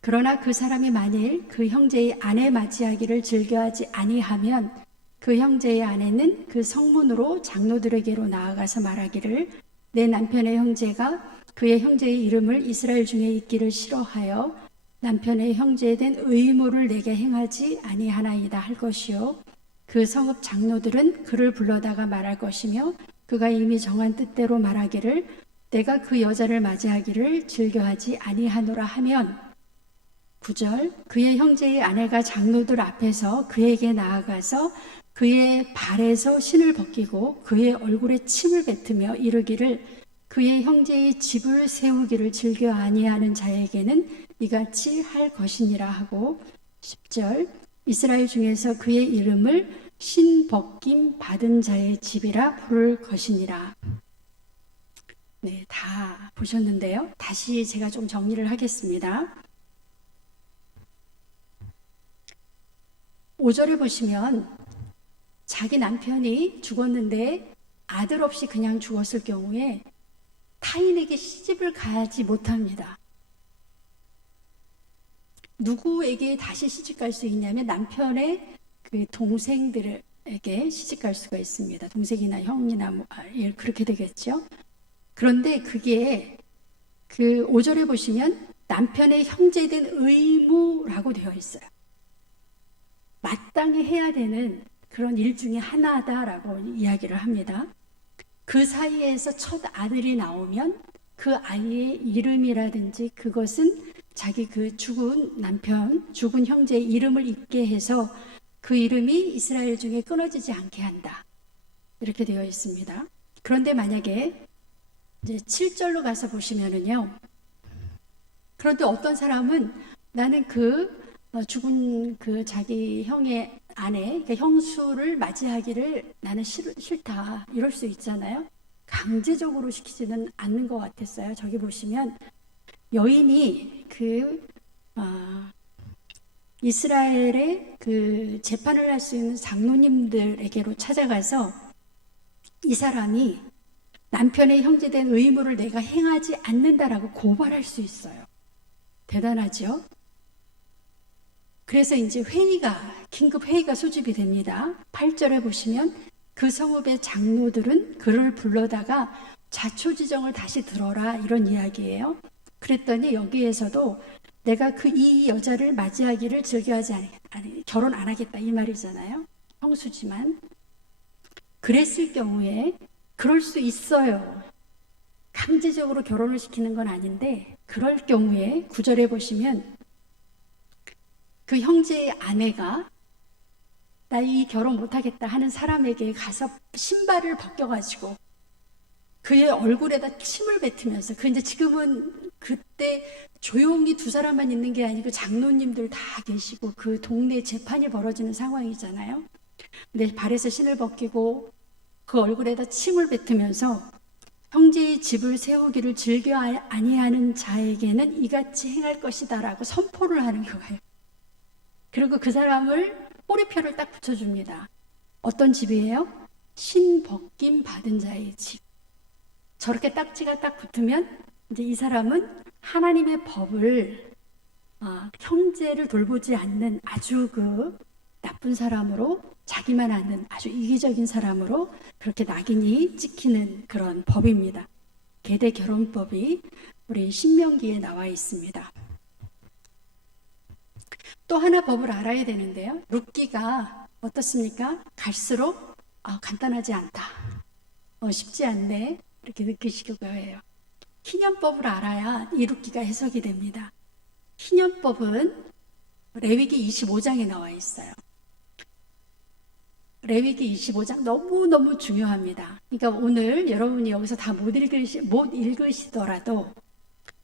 그러나 그 사람이 만일 그 형제의 아내 맞이하기를 즐겨하지 아니하면 그 형제의 아내는 그 성문으로 장로들에게로 나아가서 말하기를 내 남편의 형제가 그의 형제의 이름을 이스라엘 중에 있기를 싫어하여 남편의 형제에 된 의무를 내게 행하지 아니하나이다 할 것이요 그 성읍 장로들은 그를 불러다가 말할 것이며 그가 이미 정한 뜻대로 말하기를 내가 그 여자를 맞이하기를 즐겨하지 아니하노라 하면 9절. 그의 형제의 아내가 장로들 앞에서 그에게 나아가서 그의 발에서 신을 벗기고 그의 얼굴에 침을 뱉으며 이르기를 그의 형제의 집을 세우기를 즐겨 아니하는 자에게는 이같이 할 것이니라 하고 10절. 이스라엘 중에서 그의 이름을 신 벗김 받은 자의 집이라 부를 것이니라. 네, 다 보셨는데요. 다시 제가 좀 정리를 하겠습니다. 5절에 보시면 자기 남편이 죽었는데 아들 없이 그냥 죽었을 경우에 타인에게 시집을 가지 못합니다. 누구에게 다시 시집 갈 수 있냐면 남편의 그 동생들에게 시집 갈 수가 있습니다. 동생이나 형이나 그렇게 되겠죠. 그런데 그게 그 5절에 보시면 남편의 형제된 의무라고 되어 있어요. 마땅히 해야 되는 그런 일 중에 하나다라고 이야기를 합니다. 그 사이에서 첫 아들이 나오면 그 아이의 이름이라든지 그것은 자기 그 죽은 남편, 죽은 형제의 이름을 있게 해서 그 이름이 이스라엘 중에 끊어지지 않게 한다. 이렇게 되어 있습니다. 그런데 만약에 이제 7절로 가서 보시면은요. 그런데 어떤 사람은 나는 그 죽은 그 자기 형의 아내, 그러니까 형수를 맞이하기를 나는 싫다. 이럴 수 있잖아요. 강제적으로 시키지는 않는 것 같았어요. 저기 보시면 여인이 이스라엘의 그 재판을 할 수 있는 장로님들에게로 찾아가서 이 사람이 남편의 형제된 의무를 내가 행하지 않는다라고 고발할 수 있어요. 대단하죠? 그래서 이제 긴급 회의가 소집이 됩니다. 8절에 보시면 그 성읍의 장로들은 그를 불러다가 자초지정을 다시 들어라 이런 이야기예요. 그랬더니 여기에서도 내가 이 여자를 맞이하기를 즐겨하지 결혼 안 하겠다 이 말이잖아요. 형수지만. 그랬을 경우에 그럴 수 있어요. 강제적으로 결혼을 시키는 건 아닌데 그럴 경우에 9절에 보시면 그 형제의 아내가 나 이 결혼 못하겠다 하는 사람에게 가서 신발을 벗겨가지고 그의 얼굴에다 침을 뱉으면서 이제 지금은 그때 조용히 두 사람만 있는 게 아니고 장로님들 다 계시고 그 동네 재판이 벌어지는 상황이잖아요. 근데 발에서 신을 벗기고 그 얼굴에다 침을 뱉으면서 형제의 집을 세우기를 즐겨 아니하는 자에게는 이같이 행할 것이다라고 선포를 하는 거예요. 그리고 그 사람을 꼬리표를 딱 붙여줍니다. 어떤 집이에요? 신 벗김 받은 자의 집. 저렇게 딱지가 딱 붙으면 이제 이 사람은 하나님의 법을 형제를 돌보지 않는 아주 나쁜 사람으로 자기만 아는 아주 이기적인 사람으로 그렇게 낙인이 찍히는 그런 법입니다. 계대 결혼법이 우리 신명기에 나와 있습니다. 또 하나 법을 알아야 되는데요. 룻기가 어떻습니까? 갈수록 간단하지 않다. 쉽지 않네. 이렇게 느끼시길 거예요. 희년법을 알아야 이 룻기가 해석이 됩니다. 희년법은 레위기 25장에 나와 있어요. 레위기 25장 너무너무 중요합니다. 그러니까 오늘 여러분이 여기서 다 못 읽으시더라도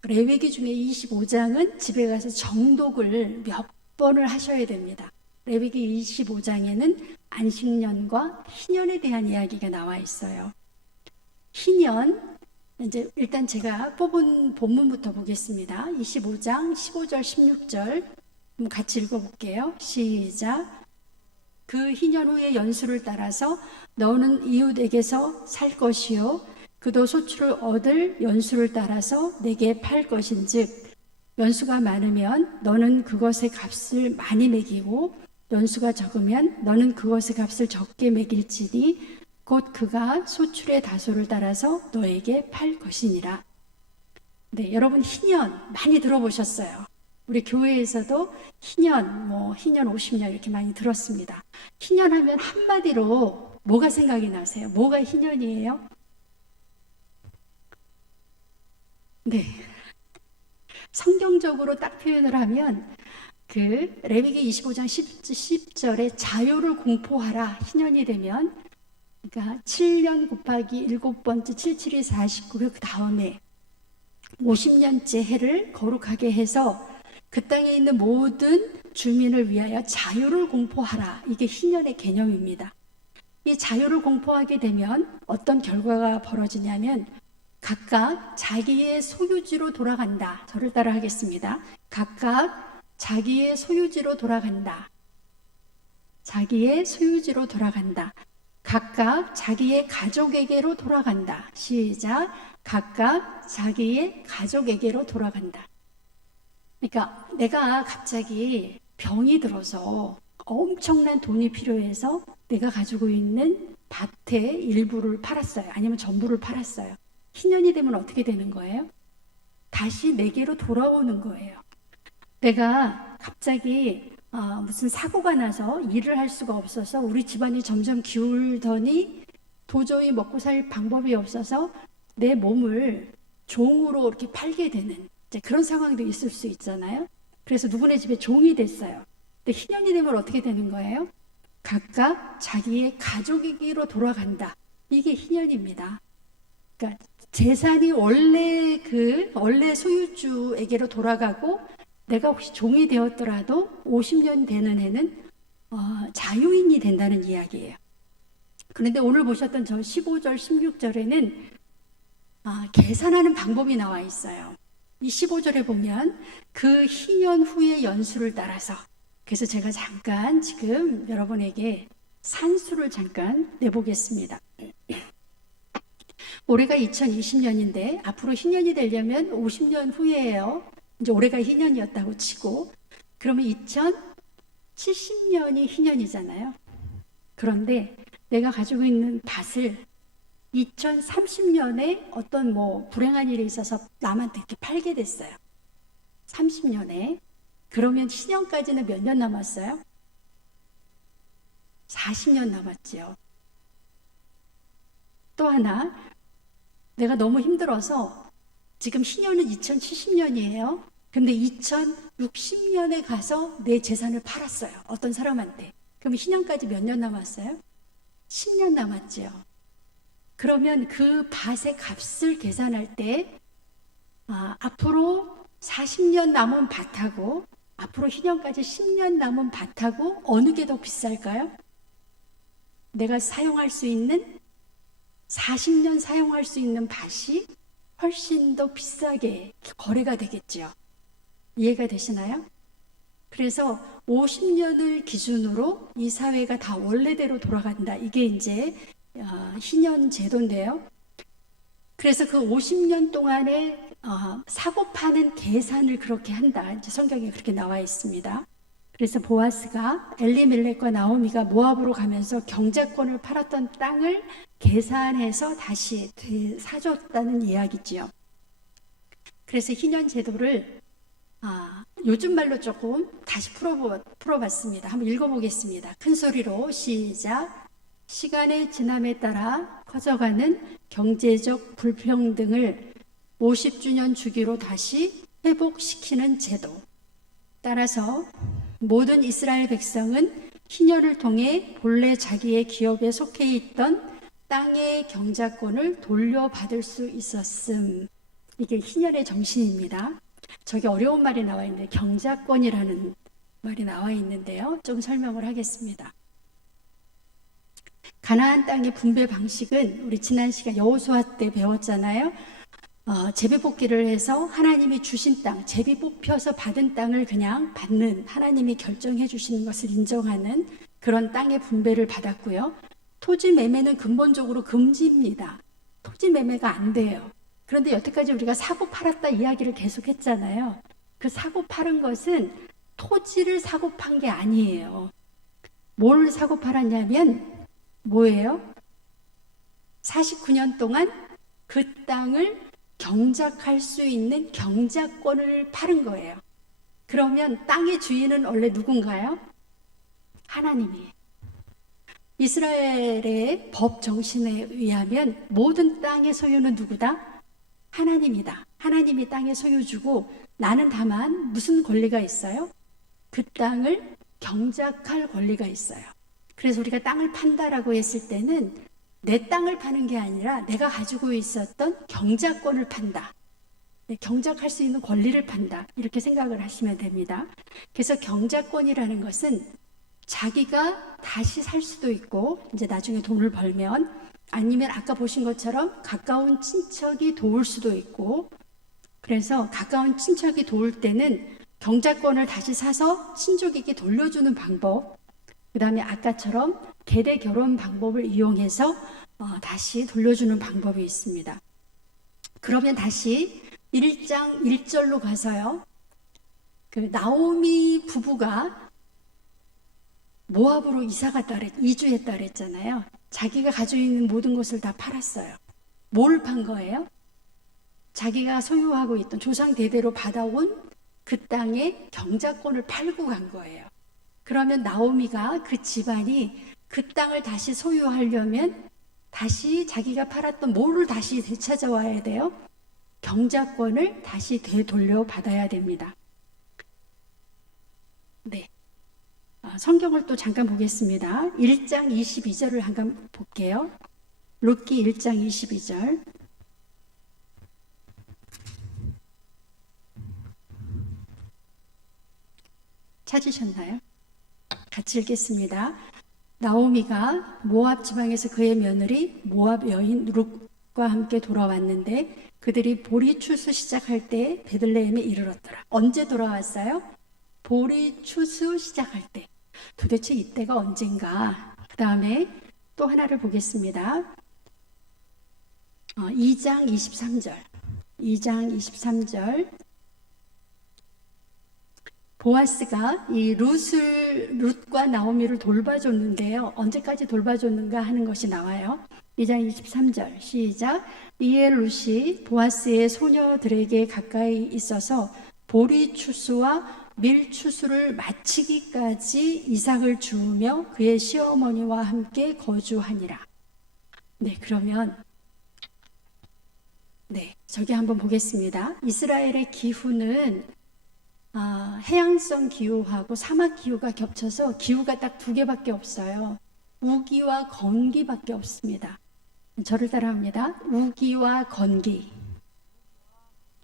레위기 중에 25장은 집에 가서 정독을 몇 번을 하셔야 됩니다. 레위기 25장에는 안식년과 희년에 대한 이야기가 나와 있어요. 희년, 이제 일단 제가 뽑은 본문부터 보겠습니다. 25장 15절 16절 같이 읽어볼게요. 시작. 그 희년 후의 연수를 따라서 너는 이웃에게서 살 것이요 그도 소출을 얻을 연수를 따라서 내게 팔 것인즉 연수가 많으면 너는 그것의 값을 많이 매기고 연수가 적으면 너는 그것의 값을 적게 매길지니 곧 그가 소출의 다소를 따라서 너에게 팔 것이니라. 네, 여러분 희년 많이 들어보셨어요. 우리 교회에서도 희년 50년 이렇게 많이 들었습니다. 희년하면 한마디로 뭐가 생각이 나세요? 뭐가 희년이에요? 네. 성경적으로 딱 표현을 하면 그 레위기 25장 10절에 자유를 공포하라 희년이 되면 그러니까 7년 곱하기 7번째 77이 49 그 다음에 50년째 해를 거룩하게 해서 그 땅에 있는 모든 주민을 위하여 자유를 공포하라. 이게 희년의 개념입니다. 이 자유를 공포하게 되면 어떤 결과가 벌어지냐면 각각 자기의 소유지로 돌아간다. 저를 따라 하겠습니다. 각각 자기의 소유지로 돌아간다. 자기의 소유지로 돌아간다. 각각 자기의 가족에게로 돌아간다. 시작. 각각 자기의 가족에게로 돌아간다. 그러니까 내가 갑자기 병이 들어서 엄청난 돈이 필요해서 내가 가지고 있는 밭의 일부를 팔았어요. 아니면 전부를 팔았어요. 희년이 되면 어떻게 되는 거예요? 다시 내게로 돌아오는 거예요. 내가 갑자기 무슨 사고가 나서 일을 할 수가 없어서 우리 집안이 점점 기울더니 도저히 먹고 살 방법이 없어서 내 몸을 종으로 이렇게 팔게 되는 이제 그런 상황도 있을 수 있잖아요. 그래서 누구네 집에 종이 됐어요. 근데 희년이 되면 어떻게 되는 거예요? 각각 자기의 가족에게로 돌아간다. 이게 희년입니다. 그러니까 재산이 원래 소유주에게로 돌아가고 내가 혹시 종이 되었더라도 50년 되는 해는 자유인이 된다는 이야기예요. 그런데 오늘 보셨던 저 15절, 16절에는 계산하는 방법이 나와 있어요. 이 15절에 보면 그 희년 후의 연수를 따라서 그래서 제가 잠깐 지금 여러분에게 산수를 잠깐 내보겠습니다. 올해가 2020년인데 앞으로 희년이 되려면 50년 후에요. 이제 올해가 희년이었다고 치고 그러면 2070년이 희년이잖아요. 그런데 내가 가지고 있는 밭을 2030년에 어떤 불행한 일이 있어서 남한테 이렇게 팔게 됐어요. 30년에. 그러면 희년까지는 몇 년 남았어요? 40년 남았죠. 또 하나, 내가 너무 힘들어서 지금 희년은 2070년이에요. 근데 2060년에 가서 내 재산을 팔았어요. 어떤 사람한테. 그럼 희년까지 몇 년 남았어요? 10년 남았죠. 그러면 그 밭의 값을 계산할 때 앞으로 40년 남은 밭하고 앞으로 희년까지 10년 남은 밭하고 어느 게 더 비쌀까요? 내가 사용할 수 있는 40년 사용할 수 있는 밭이 훨씬 더 비싸게 거래가 되겠죠. 이해가 되시나요? 그래서 50년을 기준으로 이 사회가 다 원래대로 돌아간다. 이게 이제 희년 제도인데요. 그래서 그 50년 동안에 사고 파는 계산을 그렇게 한다. 이제 성경에 그렇게 나와 있습니다. 그래서 보아스가 엘리멜렉과 나오미가 모압으로 가면서 경작권을 팔았던 땅을 계산해서 다시 사줬다는 이야기지요. 그래서 희년 제도를 요즘 말로 조금 다시 풀어봤습니다. 한번 읽어보겠습니다. 큰 소리로 시작. 시간의 지남에 따라 커져가는 경제적 불평등을 50주년 주기로 다시 회복시키는 제도. 따라서 모든 이스라엘 백성은 희년을 통해 본래 자기의 기업에 속해 있던 땅의 경작권을 돌려받을 수 있었음. 이게 희년의 정신입니다. 저기 어려운 말이 나와 있는데 경작권이라는 말이 나와 있는데요. 좀 설명을 하겠습니다. 가나안 땅의 분배 방식은 우리 지난 시간 여호수아 때 배웠잖아요. 제비뽑기를 해서 하나님이 주신 땅, 제비 뽑혀서 받은 땅을 그냥 받는 하나님이 결정해 주시는 것을 인정하는 그런 땅의 분배를 받았고요. 토지 매매는 근본적으로 금지입니다. 토지 매매가 안 돼요. 그런데 여태까지 우리가 사고 팔았다 이야기를 계속 했잖아요. 그 사고 팔은 것은 토지를 사고 판 게 아니에요. 뭘 사고 팔았냐면 뭐예요? 49년 동안 그 땅을 경작할 수 있는 경작권을 팔은 거예요. 그러면 땅의 주인은 원래 누군가요? 하나님이에요. 이스라엘의 법 정신에 의하면 모든 땅의 소유는 누구다? 하나님이다. 하나님이 땅의 소유주고 나는 다만 무슨 권리가 있어요? 그 땅을 경작할 권리가 있어요. 그래서 우리가 땅을 판다라고 했을 때는 내 땅을 파는 게 아니라 내가 가지고 있었던 경작권을 판다. 경작할 수 있는 권리를 판다. 이렇게 생각을 하시면 됩니다. 그래서 경작권이라는 것은 자기가 다시 살 수도 있고 이제 나중에 돈을 벌면 아니면 아까 보신 것처럼 가까운 친척이 도울 수도 있고 그래서 가까운 친척이 도울 때는 경작권을 다시 사서 친족에게 돌려주는 방법 그 다음에 아까처럼 계대 결혼 방법을 이용해서 다시 돌려주는 방법이 있습니다. 그러면 다시 1장 1절로 가서요. 그 나오미 부부가 모압으로 이주했다 그랬잖아요. 자기가 가지고 있는 모든 것을 다 팔았어요. 뭘 판 거예요? 자기가 소유하고 있던 조상 대대로 받아온 그 땅의 경작권을 팔고 간 거예요. 그러면 나오미가 그 집안이 그 땅을 다시 소유하려면 다시 자기가 팔았던 뭐를 다시 되찾아와야 돼요? 경작권을 다시 되돌려 받아야 됩니다. 네. 성경을 또 잠깐 보겠습니다. 1장 22절을 한번 볼게요. 룻기 1장 22절. 찾으셨나요? 같이 읽겠습니다. 나오미가 모압 지방에서 그의 며느리 모압 여인 룻과 함께 돌아왔는데 그들이 보리 추수 시작할 때 베들레헴에 이르렀더라. 언제 돌아왔어요? 보리 추수 시작할 때. 도대체 이때가 언젠가? 그 다음에 또 하나를 보겠습니다. 2장 23절. 2장 23절. 보아스가 이 룻과 나오미를 돌봐줬는데요. 언제까지 돌봐줬는가 하는 것이 나와요. 2장 23절 시작. 이에 룻이 보아스의 소녀들에게 가까이 있어서 보리 추수와 밀 추수를 마치기까지 이삭을 주우며 그의 시어머니와 함께 거주하니라. 네, 그러면 저기 한번 보겠습니다. 이스라엘의 기후는 해양성 기후하고 사막 기후가 겹쳐서 기후가 딱 두 개밖에 없어요. 우기와 건기밖에 없습니다. 저를 따라합니다. 우기와 건기.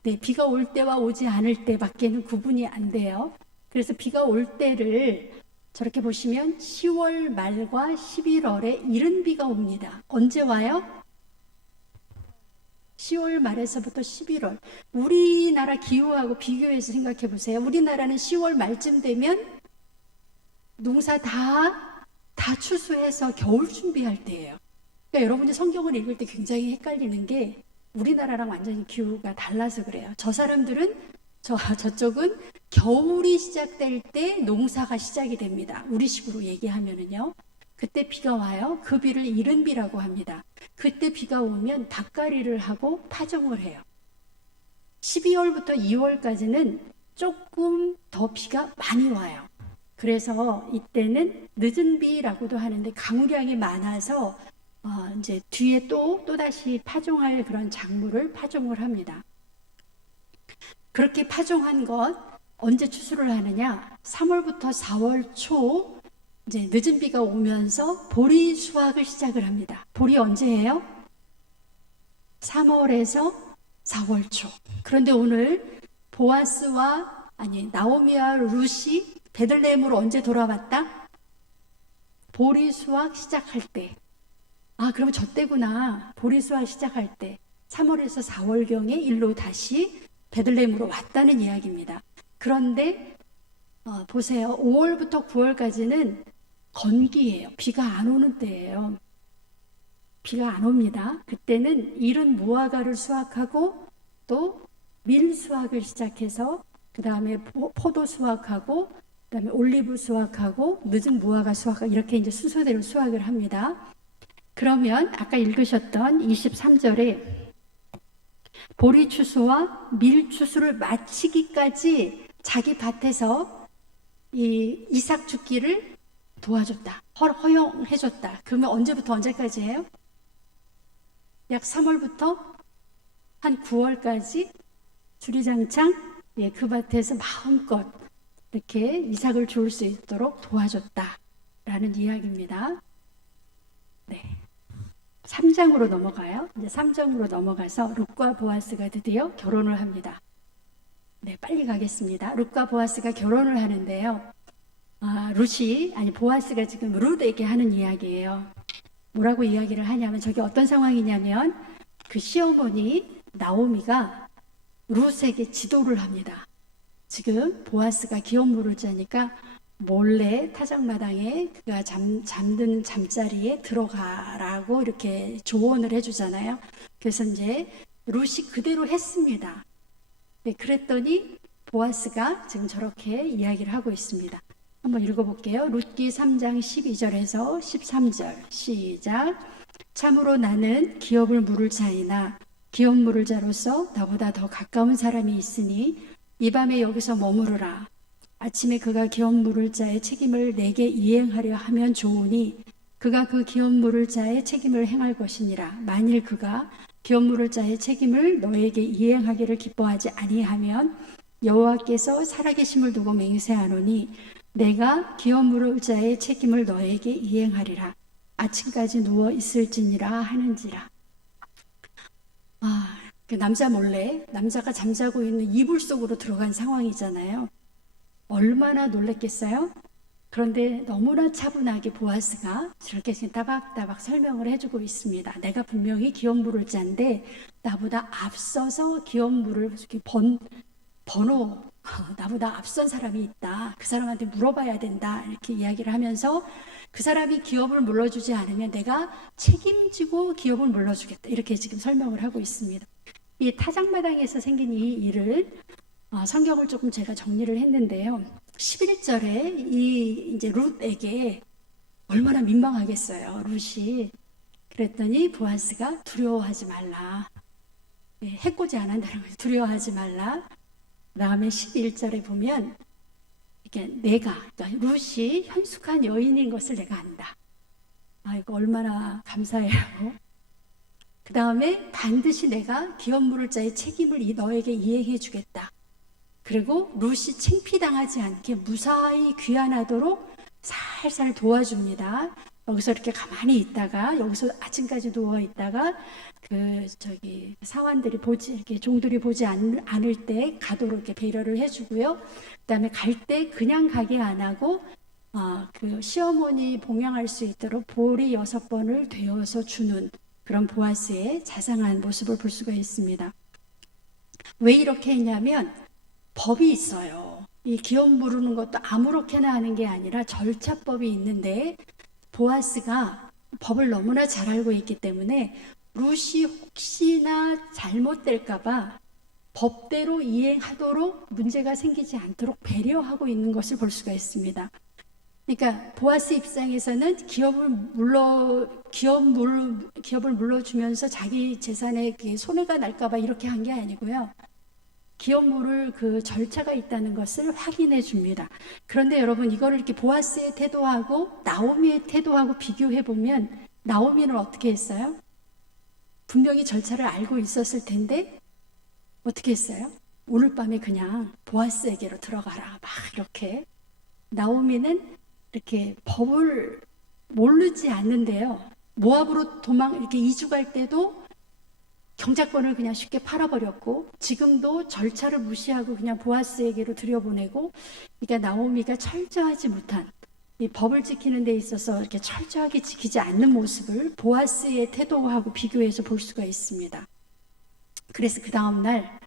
네, 비가 올 때와 오지 않을 때밖에는 구분이 안 돼요. 그래서 비가 올 때를 저렇게 보시면 10월 말과 11월에 이른 비가 옵니다. 언제 와요? 10월 말에서부터 11월. 우리나라 기후하고 비교해서 생각해 보세요. 우리나라는 10월 말쯤 되면 농사 다 추수해서 겨울 준비할 때예요. 그러니까 여러분이 성경을 읽을 때 굉장히 헷갈리는 게 우리나라랑 완전히 기후가 달라서 그래요. 저 사람들은 저쪽은 겨울이 시작될 때 농사가 시작이 됩니다. 우리식으로 얘기하면은요. 그때 비가 와요. 그 비를 이른 비라고 합니다. 그때 비가 오면 닭가리를 하고 파종을 해요. 12월부터 2월까지는 조금 더 비가 많이 와요. 그래서 이때는 늦은 비라고도 하는데 강우량이 많아서 이제 뒤에 또다시 파종할 그런 작물을 파종을 합니다. 그렇게 파종한 것 언제 추수를 하느냐? 3월부터 4월 초 이제 늦은 비가 오면서 보리 수확을 시작을 합니다. 보리 언제예요? 3월에서 4월 초. 그런데 오늘 나오미와 룻이 베들레헴으로 언제 돌아왔다? 보리 수확 시작할 때. 그럼 저 때구나. 보리 수확 시작할 때 3월에서 4월경에 일로 다시 베들레헴으로 왔다는 이야기입니다. 그런데 보세요. 5월부터 9월까지는 건기예요. 비가 안 오는 때예요. 비가 안 옵니다. 그때는 이른 무화과를 수확하고 또 밀 수확을 시작해서 그 다음에 포도 수확하고, 그 다음에 올리브 수확하고, 늦은 무화과 수확하고, 이렇게 이제 순서대로 수확을 합니다. 그러면 아까 읽으셨던 23절에 보리 추수와 밀 추수를 마치기까지 자기 밭에서 이 이삭 죽기를 도와줬다. 허용해줬다. 그러면 언제부터 언제까지예요? 약 3월부터 한 9월까지 주리장창 그 밭에서 마음껏 이렇게 이삭을 주울 수 있도록 도와줬다라는 이야기입니다. 네. 3장으로 넘어가요. 이제 3장으로 넘어가서 룻과 보아스가 드디어 결혼을 합니다. 네, 빨리 가겠습니다. 룻과 보아스가 결혼을 하는데요. 보아스가 지금 룻에게 하는 이야기예요. 뭐라고 이야기를 하냐면, 저게 어떤 상황이냐면, 그 시어머니 나오미가 룻에게 지도를 합니다. 지금 보아스가 기업 물을 자니까 몰래 타작마당에 그가 잠든 잠자리에 들어가라고 이렇게 조언을 해주잖아요. 그래서 이제 룻이 그대로 했습니다. 네, 그랬더니 보아스가 지금 저렇게 이야기를 하고 있습니다. 한번 읽어볼게요. 룻기 3장 12절에서 13절 시작. 참으로 나는 기업을 물을 자이나 기업 물을 자로서 나보다 더 가까운 사람이 있으니 이 밤에 여기서 머무르라. 아침에 그가 기업 물을 자의 책임을 내게 이행하려 하면 좋으니 그가 그 기업 물을 자의 책임을 행할 것이니라. 만일 그가 기업 물을 자의 책임을 너에게 이행하기를 기뻐하지 아니하면 여호와께서 살아계심을 두고 맹세하노니 내가 기업 물을 자의 책임을 너에게 이행하리라. 아침까지 누워 있을지니라 하는지라. 그 남자 몰래 남자가 잠자고 있는 이불 속으로 들어간 상황이잖아요. 얼마나 놀랬겠어요? 그런데 너무나 차분하게 보아스가 저렇게 따박따박 설명을 해주고 있습니다. 내가 분명히 기업 물을 자인데 나보다 앞서서 기업 물을 번호 나보다 앞선 사람이 있다. 그 사람한테 물어봐야 된다. 이렇게 이야기를 하면서 그 사람이 기업을 물러주지 않으면 내가 책임지고 기업을 물러주겠다. 이렇게 지금 설명을 하고 있습니다. 이 타작마당에서 생긴 이 일을 성경을 조금 제가 정리를 했는데요. 11절에 이제 룻에게 얼마나 민망하겠어요. 룻이. 그랬더니 보아스가 두려워하지 말라. 해코지 안 한다는 거예요. 두려워하지 말라. 그 다음에 11절에 보면 그러니까 룻이 현숙한 여인인 것을 내가 안다. 이거 얼마나 감사해요. 그 다음에 반드시 내가 기업 물을 자의 책임을 너에게 이행해 주겠다. 그리고 룻이 창피당하지 않게 무사히 귀환하도록 살살 도와줍니다. 여기서 이렇게 가만히 있다가 여기서 아침까지 누워 있다가 사환들이 이렇게 종들이 보지 않을 때 가도록 이렇게 배려를 해주고요. 그다음에 갈 때 그냥 가게 안 하고 그 시어머니 봉양할 수 있도록 보리 6번을 되어서 주는 그런 보아스의 자상한 모습을 볼 수가 있습니다. 왜 이렇게 했냐면 법이 있어요. 이 기업 물르는 것도 아무렇게나 하는 게 아니라 절차법이 있는데 보아스가 법을 너무나 잘 알고 있기 때문에 룻이 혹시나 잘못될까봐 법대로 이행하도록 문제가 생기지 않도록 배려하고 있는 것을 볼 수가 있습니다. 그러니까 보아스 입장에서는 기업을 물러주면서 자기 재산에 손해가 날까봐 이렇게 한 게 아니고요. 기업 물을 그 절차가 있다는 것을 확인해 줍니다. 그런데 여러분 이거를 이렇게 보아스의 태도하고 나오미의 태도하고 비교해 보면 나오미는 어떻게 했어요? 분명히 절차를 알고 있었을 텐데 어떻게 했어요? 오늘 밤에 그냥 보아스에게로 들어가라 막 이렇게. 나오미는 이렇게 법을 모르지 않는데요. 모압으로 이렇게 이주갈 때도 경작권을 그냥 쉽게 팔아버렸고 지금도 절차를 무시하고 그냥 보아스에게로 들여보내고, 그러니까 나오미가 철저하지 못한 이 법을 지키는 데 있어서 이렇게 철저하게 지키지 않는 모습을 보아스의 태도하고 비교해서 볼 수가 있습니다. 그래서 그 다음날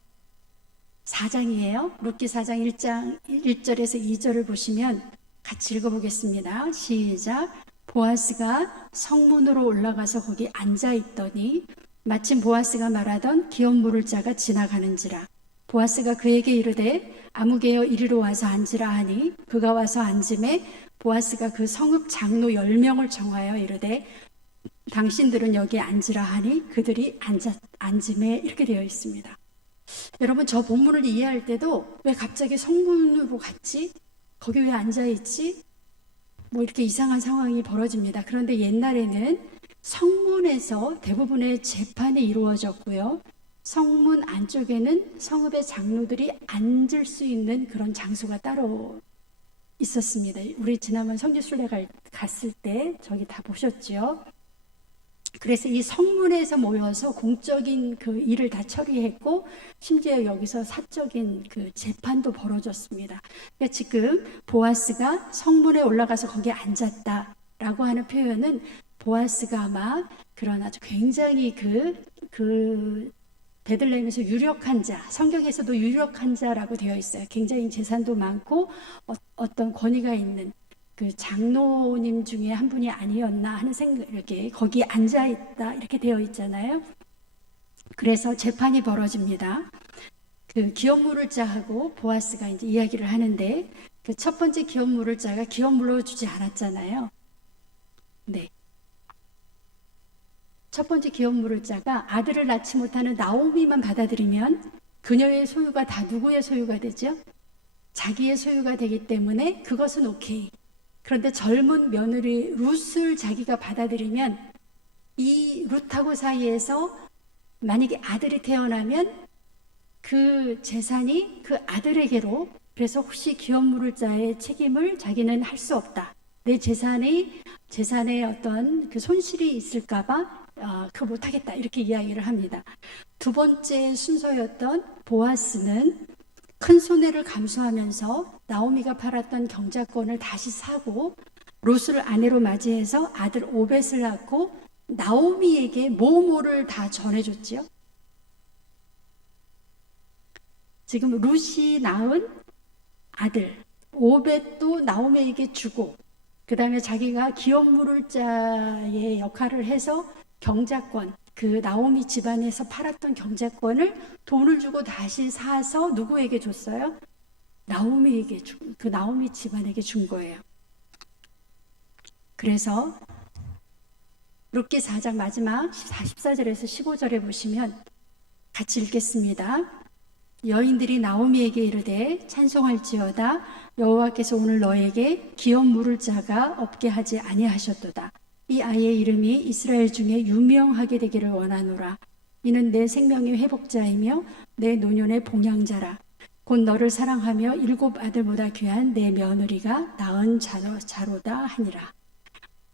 4장이에요. 룻기 4장 1절에서 2절을 보시면 같이 읽어보겠습니다. 시작. 보아스가 성문으로 올라가서 거기 앉아있더니 마침 보아스가 말하던 기업 물을 자가 지나가는지라. 보아스가 그에게 이르되 아무개여 이리로 와서 앉으라 하니 그가 와서 앉음에 보아스가 그 성읍 장로 10명을 정하여 이르되 당신들은 여기 앉으라 하니 그들이 앉음에 이렇게 되어 있습니다. 여러분, 저 본문을 이해할 때도 왜 갑자기 성문으로 갔지? 거기 왜 앉아있지? 뭐 이렇게 이상한 상황이 벌어집니다. 그런데 옛날에는 성문에서 대부분의 재판이 이루어졌고요. 성문 안쪽에는 성읍의 장로들이 앉을 수 있는 그런 장소가 따로 있었습니다. 우리 지난번 성지순례 갔을 때 저기 다 보셨죠? 그래서 이 성문에서 모여서 공적인 그 일을 다 처리했고 심지어 여기서 사적인 그 재판도 벌어졌습니다. 그러니까 지금 보아스가 성문에 올라가서 거기에 앉았다라고 하는 표현은 보아스가 아마 그런 아주 굉장히 그 베들레헴에서 유력한 자, 성경에서도 유력한 자라고 되어 있어요. 굉장히 재산도 많고 어떤 권위가 있는 그 장로님 중에 한 분이 아니었나 하는 생각, 이렇게 거기에 앉아 있다 이렇게 되어 있잖아요. 그래서 재판이 벌어집니다. 그 기업 물을 자하고 보아스가 이제 이야기를 하는데 그 첫 번째 기업 물을 자가 기업 물어주지 않았잖아요. 네. 첫 번째 기업 물을 자가 아들을 낳지 못하는 나오미만 받아들이면 그녀의 소유가 다 누구의 소유가 되죠? 자기의 소유가 되기 때문에 그것은 오케이. 그런데 젊은 며느리 룻을 자기가 받아들이면 이 룻하고 사이에서 만약에 아들이 태어나면 그 재산이 그 아들에게로, 그래서 혹시 기업 물을 자의 책임을 자기는 할 수 없다. 내 재산에 어떤 그 손실이 있을까봐 그거 못하겠다 이렇게 이야기를 합니다. 두 번째 순서였던 보아스는 큰 손해를 감수하면서 나오미가 팔았던 경작권을 다시 사고 롯을 아내로 맞이해서 아들 오벳을 낳고 나오미에게 모모를 다 전해줬지요. 지금 롯이 낳은 아들 오벳도 나오미에게 주고 그 다음에 자기가 기업 물을 자의 역할을 해서 경작권, 그 나오미 집안에서 팔았던 경제권을 돈을 주고 다시 사서 누구에게 줬어요? 나오미에게 그 나오미 집안에게 준 거예요. 그래서 룻기 4장 마지막 14절에서 15절에 보시면 같이 읽겠습니다. 여인들이 나오미에게 이르되 찬송할지어다 여호와께서 오늘 너에게 기업 물을 자가 없게 하지 아니하셨도다. 이 아이의 이름이 이스라엘 중에 유명하게 되기를 원하노라. 이는 내 생명의 회복자이며 내 노년의 봉양자라. 곧 너를 사랑하며 7 아들보다 귀한 내 며느리가 낳은 자로다 하니라.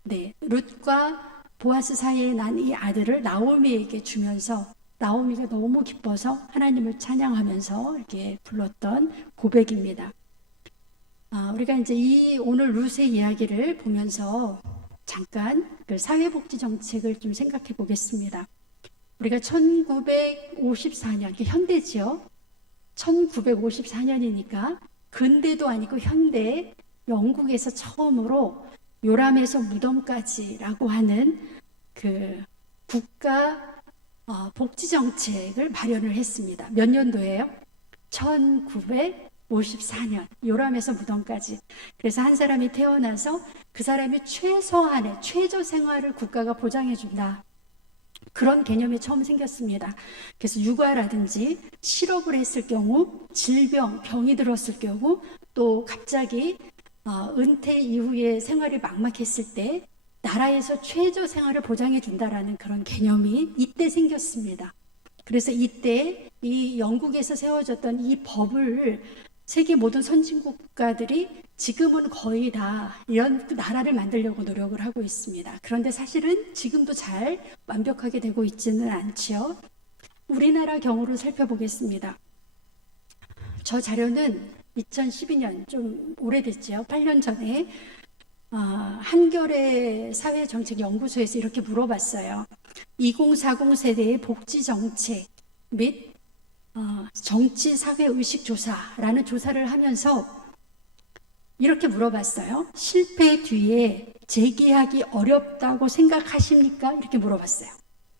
네, 룻과 보아스 사이에 난 이 아들을 나오미에게 주면서 나오미가 너무 기뻐서 하나님을 찬양하면서 이렇게 불렀던 고백입니다. 우리가 이제 이 오늘 룻의 이야기를 보면서 잠깐 그 사회복지 정책을 좀 생각해 보겠습니다. 우리가 1954년, 현대지요. 1954년이니까 근대도 아니고 현대, 영국에서 처음으로 요람에서 무덤까지라고 하는 그 국가 복지 정책을 마련을 했습니다. 몇 년도예요? 1954년, 요람에서 무덤까지. 그래서 한 사람이 태어나서 그 사람이 최소한의 최저 생활을 국가가 보장해 준다. 그런 개념이 처음 생겼습니다. 그래서 육아라든지 실업을 했을 경우, 병이 들었을 경우, 또 갑자기 은퇴 이후에 생활이 막막했을 때 나라에서 최저 생활을 보장해 준다라는 그런 개념이 이때 생겼습니다. 그래서 이때 이 영국에서 세워졌던 이 법을 세계 모든 선진국가들이 지금은 거의 다 이런 나라를 만들려고 노력을 하고 있습니다. 그런데 사실은 지금도 잘 완벽하게 되고 있지는 않지요. 우리나라 경우를 살펴보겠습니다. 저 자료는 2012년, 좀 오래됐죠. 8년 전에 한겨레 사회정책연구소에서 이렇게 물어봤어요. 2040 세대의 복지정책 및 정치사회의식조사라는 조사를 하면서 이렇게 물어봤어요. 실패 뒤에 재기하기 어렵다고 생각하십니까? 이렇게 물어봤어요.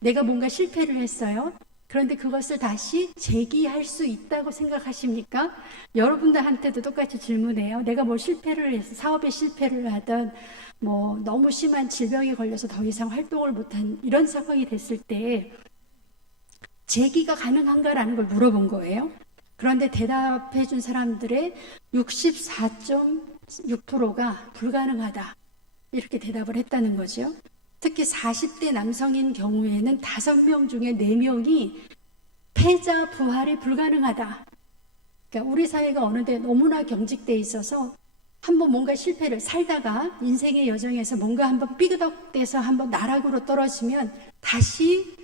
내가 뭔가 실패를 했어요. 그런데 그것을 다시 재기할 수 있다고 생각하십니까? 여러분들한테도 똑같이 질문해요. 내가 뭐 실패를 해서 사업에 실패를 하든 뭐 너무 심한 질병에 걸려서 더 이상 활동을 못한 이런 상황이 됐을 때 재기가 가능한가라는 걸 물어본 거예요. 그런데 대답해 준 사람들의 64.6%가 불가능하다. 이렇게 대답을 했다는 거죠. 특히 40대 남성인 경우에는 5명 중에 4명이 패자 부활이 불가능하다. 그러니까 우리 사회가 어느 때 너무나 경직돼 있어서 한번 뭔가 실패를 살다가 인생의 여정에서 뭔가 한번 삐그덕대서 한번 나락으로 떨어지면 다시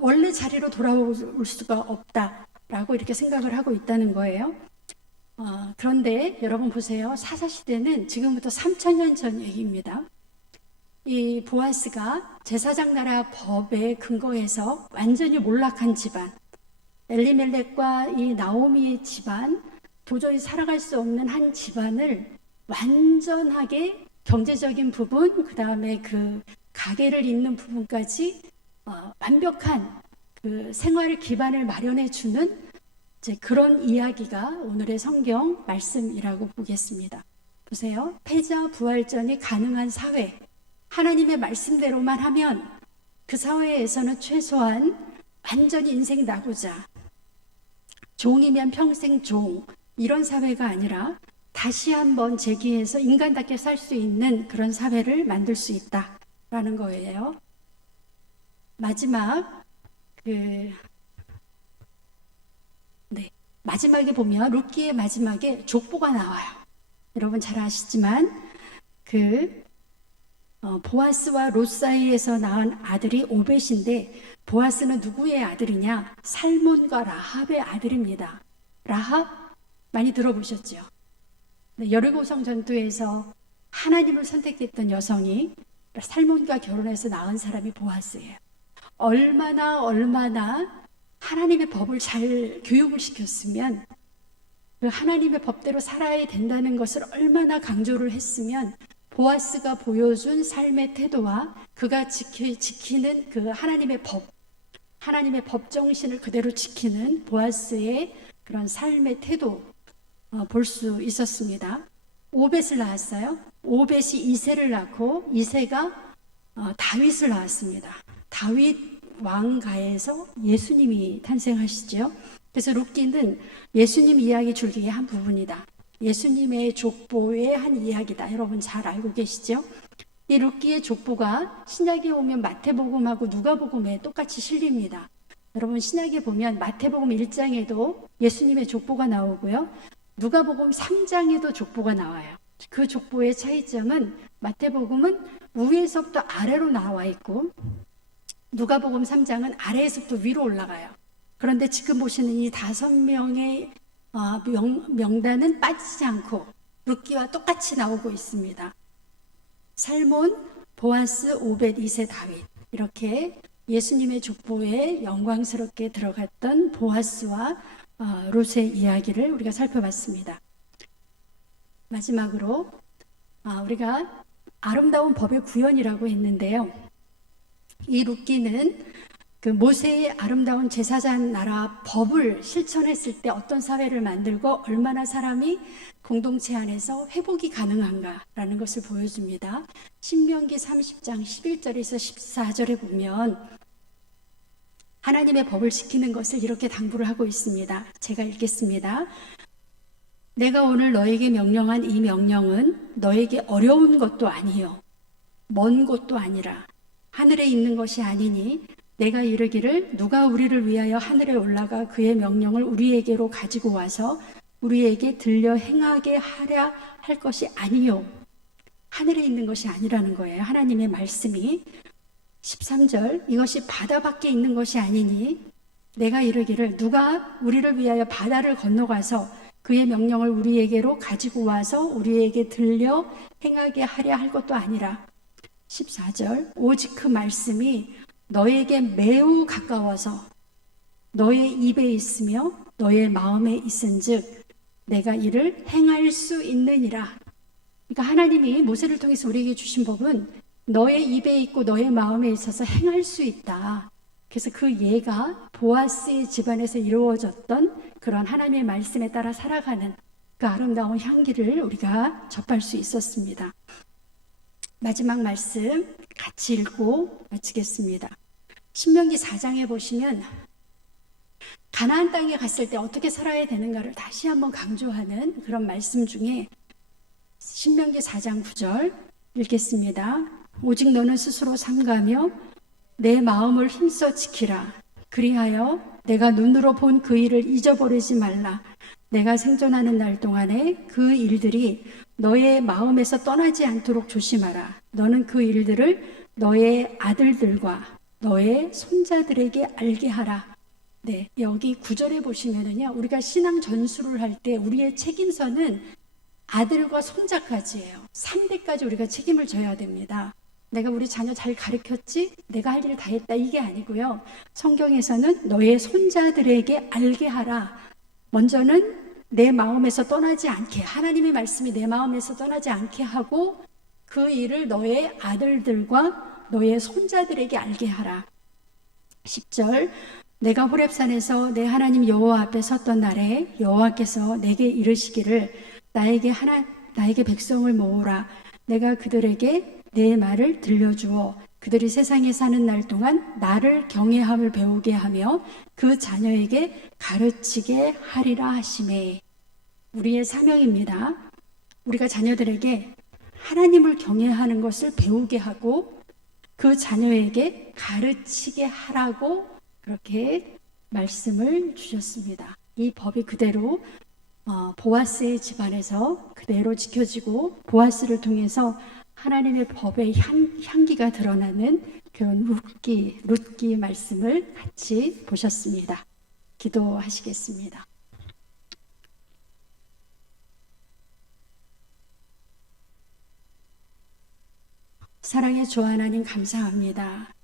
원래 자리로 돌아올 수가 없다라고 이렇게 생각을 하고 있다는 거예요. 그런데 여러분 보세요. 사사시대는 지금부터 3000년 전 얘기입니다. 이 보아스가 제사장 나라 법에 근거해서 완전히 몰락한 집안, 엘리멜렉과 이 나오미의 집안, 도저히 살아갈 수 없는 한 집안을 완전하게 경제적인 부분, 그 다음에 그 가게를 잇는 부분까지 완벽한 그 생활 기반을 마련해 주는 이제 그런 이야기가 오늘의 성경 말씀이라고 보겠습니다. 보세요. 패자 부활전이 가능한 사회, 하나님의 말씀대로만 하면 그 사회에서는 최소한 완전히 인생 나고자, 종이면 평생 종, 이런 사회가 아니라 다시 한번 재기해서 인간답게 살 수 있는 그런 사회를 만들 수 있다라는 거예요. 마지막에 보면 룻기의 마지막에 족보가 나와요. 여러분 잘 아시지만 보아스와 롯 사이에서 낳은 아들이 오벳인데, 보아스는 누구의 아들이냐? 살몬과 라합의 아들입니다. 라합 많이 들어보셨죠? 여리고성 전투에서 하나님을 선택했던 여성이 살몬과 결혼해서 낳은 사람이 보아스예요. 얼마나 하나님의 법을 잘 교육을 시켰으면, 그 하나님의 법대로 살아야 된다는 것을 얼마나 강조를 했으면 보아스가 보여준 삶의 태도와 그가 지키는 그 하나님의 법 정신을 그대로 지키는 보아스의 그런 삶의 태도 볼 수 있었습니다. 오벳을 낳았어요. 오벳이 이새를 낳고 이새가 다윗을 낳았습니다. 다윗 왕가에서 예수님이 탄생하시죠. 그래서 룻기는 예수님 이야기 줄기의 한 부분이다. 예수님의 족보의 한 이야기다. 여러분 잘 알고 계시죠? 이 룻기의 족보가 신약에 오면 마태복음하고 누가복음에 똑같이 실립니다. 여러분 신약에 보면 마태복음 1장에도 예수님의 족보가 나오고요. 누가복음 3장에도 족보가 나와요. 그 족보의 차이점은 마태복음은 위에서부터 아래로 나와 있고 누가복음 3장은 아래에서부터 위로 올라가요. 그런데 지금 보시는 이 5명의 명단은 빠지지 않고 룻기와 똑같이 나오고 있습니다. 살몬, 보아스, 오벳, 이새, 다윗, 이렇게 예수님의 족보에 영광스럽게 들어갔던 보아스와 롯의 이야기를 우리가 살펴봤습니다. 마지막으로 우리가 아름다운 법의 구현이라고 했는데요. 이 룻기는 그 모세의 아름다운 제사장 나라 법을 실천했을 때 어떤 사회를 만들고 얼마나 사람이 공동체 안에서 회복이 가능한가라는 것을 보여줍니다. 신명기 30장 11절에서 14절에 보면 하나님의 법을 지키는 것을 이렇게 당부를 하고 있습니다. 제가 읽겠습니다. 내가 오늘 너에게 명령한 이 명령은 너에게 어려운 것도 아니요 먼 것도 아니라 하늘에 있는 것이 아니니 내가 이르기를 누가 우리를 위하여 하늘에 올라가 그의 명령을 우리에게로 가지고 와서 우리에게 들려 행하게 하랴 할 것이 아니요. 하늘에 있는 것이 아니라는 거예요. 하나님의 말씀이. 13절 이것이 바다 밖에 있는 것이 아니니 내가 이르기를 누가 우리를 위하여 바다를 건너가서 그의 명령을 우리에게로 가지고 와서 우리에게 들려 행하게 하랴 할 것도 아니라 14절 오직 그 말씀이 너에게 매우 가까워서 너의 입에 있으며 너의 마음에 있은즉 내가 이를 행할 수 있느니라. 그러니까 하나님이 모세를 통해서 우리에게 주신 법은 너의 입에 있고 너의 마음에 있어서 행할 수 있다. 그래서 그 예가 보아스의 집안에서 이루어졌던 그런 하나님의 말씀에 따라 살아가는 그 아름다운 향기를 우리가 접할 수 있었습니다. 마지막 말씀 같이 읽고 마치겠습니다. 신명기 4장에 보시면 가나안 땅에 갔을 때 어떻게 살아야 되는가를 다시 한번 강조하는 그런 말씀 중에 신명기 4장 9절 읽겠습니다. 오직 너는 스스로 삼가며 내 마음을 힘써 지키라. 그리하여 내가 눈으로 본 그 일을 잊어버리지 말라. 내가 생존하는 날 동안에 그 일들이 너의 마음에서 떠나지 않도록 조심하라. 너는 그 일들을 너의 아들들과 너의 손자들에게 알게 하라. 네, 여기 9절에 보시면은요, 우리가 신앙 전수를 할 때 우리의 책임서는 아들과 손자까지예요. 3대까지 우리가 책임을 져야 됩니다. 내가 우리 자녀 잘 가르쳤지? 내가 할 일 다 했다. 이게 아니고요. 성경에서는 너의 손자들에게 알게 하라. 먼저는 내 마음에서 떠나지 않게, 하나님의 말씀이 내 마음에서 떠나지 않게 하고 그 일을 너의 아들들과 너의 손자들에게 알게 하라. 10절 내가 호렙산에서 내 하나님 여호와 앞에 섰던 날에 여호와께서 내게 이르시기를 나에게 백성을 모으라. 내가 그들에게 내 말을 들려주어 그들이 세상에 사는 날 동안 나를 경외함을 배우게 하며 그 자녀에게 가르치게 하리라 하시매. 우리의 사명입니다. 우리가 자녀들에게 하나님을 경외하는 것을 배우게 하고 그 자녀에게 가르치게 하라고 그렇게 말씀을 주셨습니다. 이 법이 그대로 보아스의 집안에서 그대로 지켜지고 보아스를 통해서 하나님의 법의 향기가 드러나는 그런 룻기 말씀을 같이 보셨습니다. 기도하시겠습니다. 사랑의 주 하나님 감사합니다.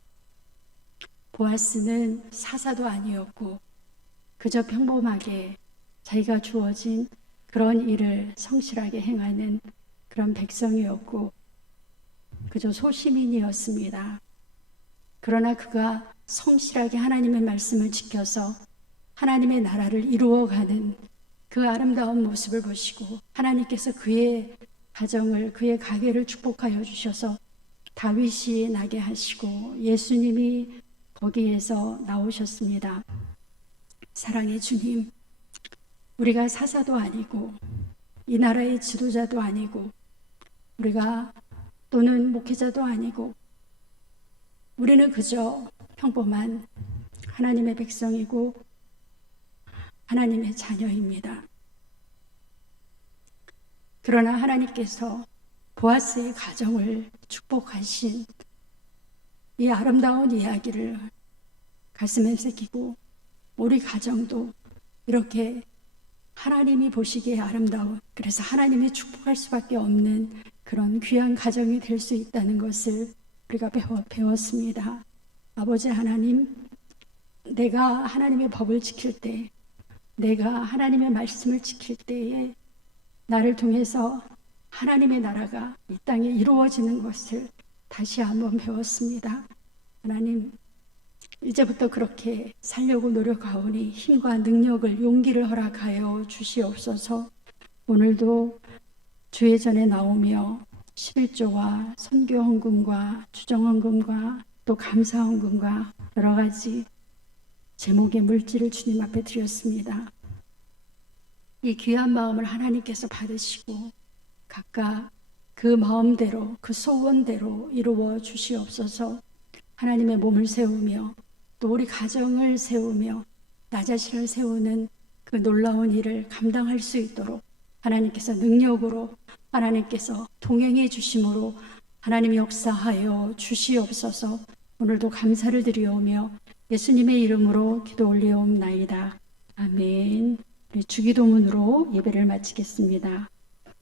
보아스는 사사도 아니었고 그저 평범하게 자기가 주어진 그런 일을 성실하게 행하는 그런 백성이었고 그저 소시민이었습니다. 그러나 그가 성실하게 하나님의 말씀을 지켜서 하나님의 나라를 이루어가는 그 아름다운 모습을 보시고 하나님께서 그의 가정을 그의 가게를 축복하여 주셔서 다윗이 나게 하시고 예수님이 거기에서 나오셨습니다. 사랑의 주님, 우리가 사사도 아니고 이 나라의 지도자도 아니고 우리가 또는 목회자도 아니고 우리는 그저 평범한 하나님의 백성이고 하나님의 자녀입니다. 그러나 하나님께서 보아스의 가정을 축복하신 이 아름다운 이야기를 가슴에 새기고 우리 가정도 이렇게 하나님이 보시기에 아름다운, 그래서 하나님이 축복할 수밖에 없는 그런 귀한 가정이 될 수 있다는 것을 우리가 배웠습니다. 아버지 하나님, 내가 하나님의 법을 지킬 때, 내가 하나님의 말씀을 지킬 때에 나를 통해서 하나님의 나라가 이 땅에 이루어지는 것을 다시 한번 배웠습니다. 하나님, 이제부터 그렇게 살려고 노력하오니 힘과 능력을, 용기를 허락하여 주시옵소서. 오늘도 주의 전에 나오며 11조와 선교 헌금과 주정 헌금과 또 감사 헌금과 여러 가지 제목의 물질을 주님 앞에 드렸습니다. 이 귀한 마음을 하나님께서 받으시고 각각 그 마음대로 그 소원대로 이루어 주시옵소서. 하나님의 몸을 세우며 또 우리 가정을 세우며 나 자신을 세우는 그 놀라운 일을 감당할 수 있도록 하나님께서 능력으로 하나님께서 동행해 주심으로 하나님이 역사하여 주시옵소서. 오늘도 감사를 드리오며 예수님의 이름으로 기도 올리옵나이다. 아멘. 우리 주기도문으로 예배를 마치겠습니다.